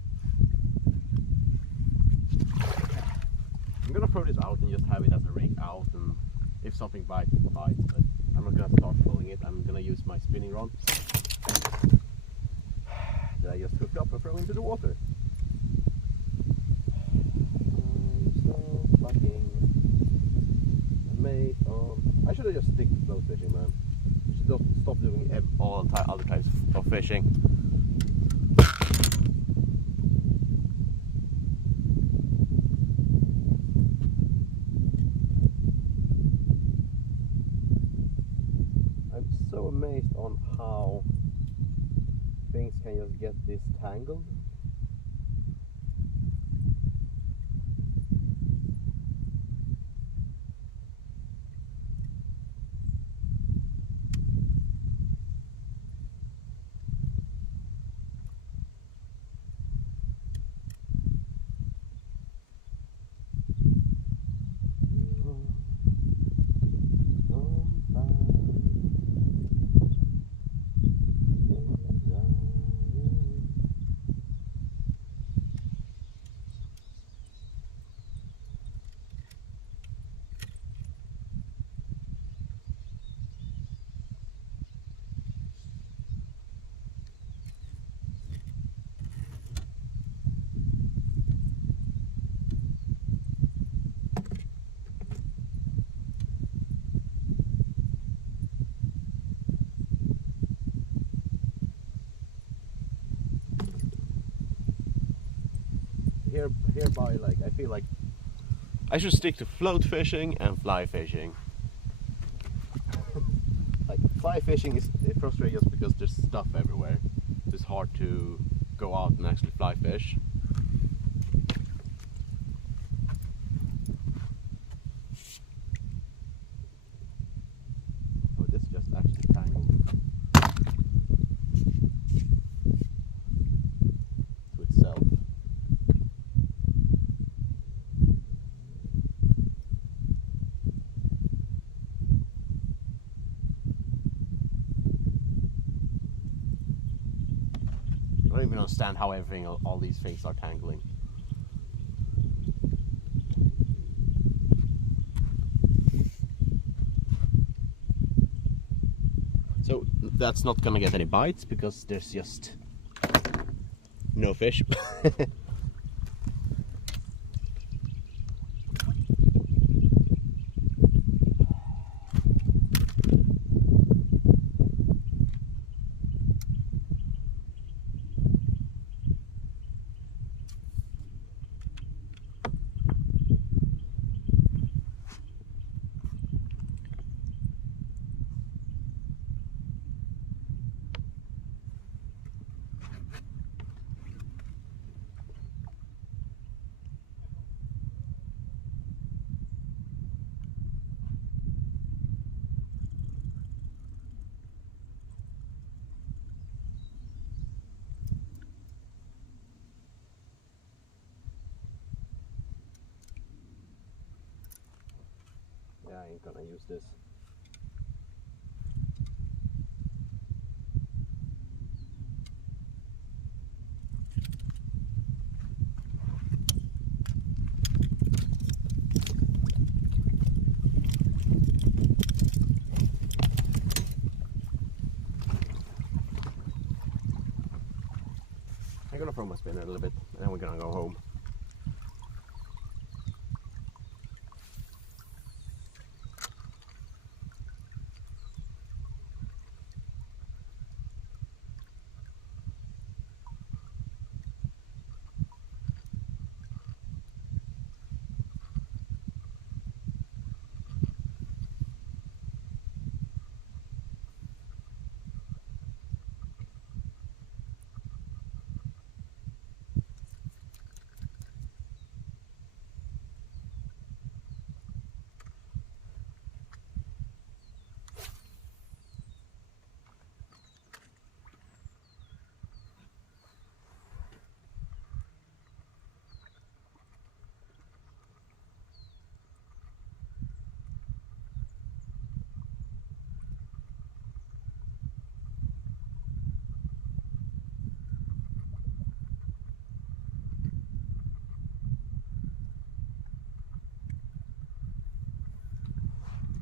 I'm gonna throw this out and just have it as a rig out, and if something bites, it bites, but I'm not gonna start pulling it. I'm gonna use my spinning rod that I just hooked throw into the water. I'm so fucking amazed on. I should have just stick to float fishing, man. I should just stop doing all other types of fishing. I'm so amazed on how things can just get this tangled. Hereby, like, I feel like I should stick to float fishing and fly fishing. Like, fly fishing is frustrating just because there's stuff everywhere. It's hard to go out and actually fly fish. Oh, this just actually tangled to itself. I don't even understand how all these things are tangling. So that's not gonna get any bites because there's just no fish. Yeah, I ain't gonna use this. I'm gonna throw my spinner a little bit and then we're gonna go home.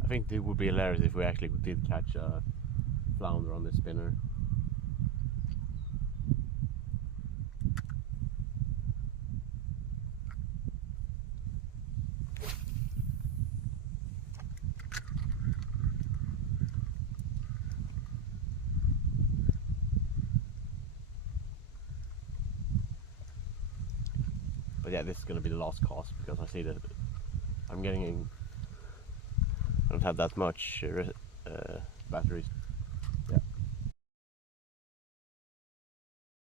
I think it would be hilarious if we actually did catch a flounder on this spinner. But yeah, this is gonna be the last cast because I see that I'm getting in. I don't have that much batteries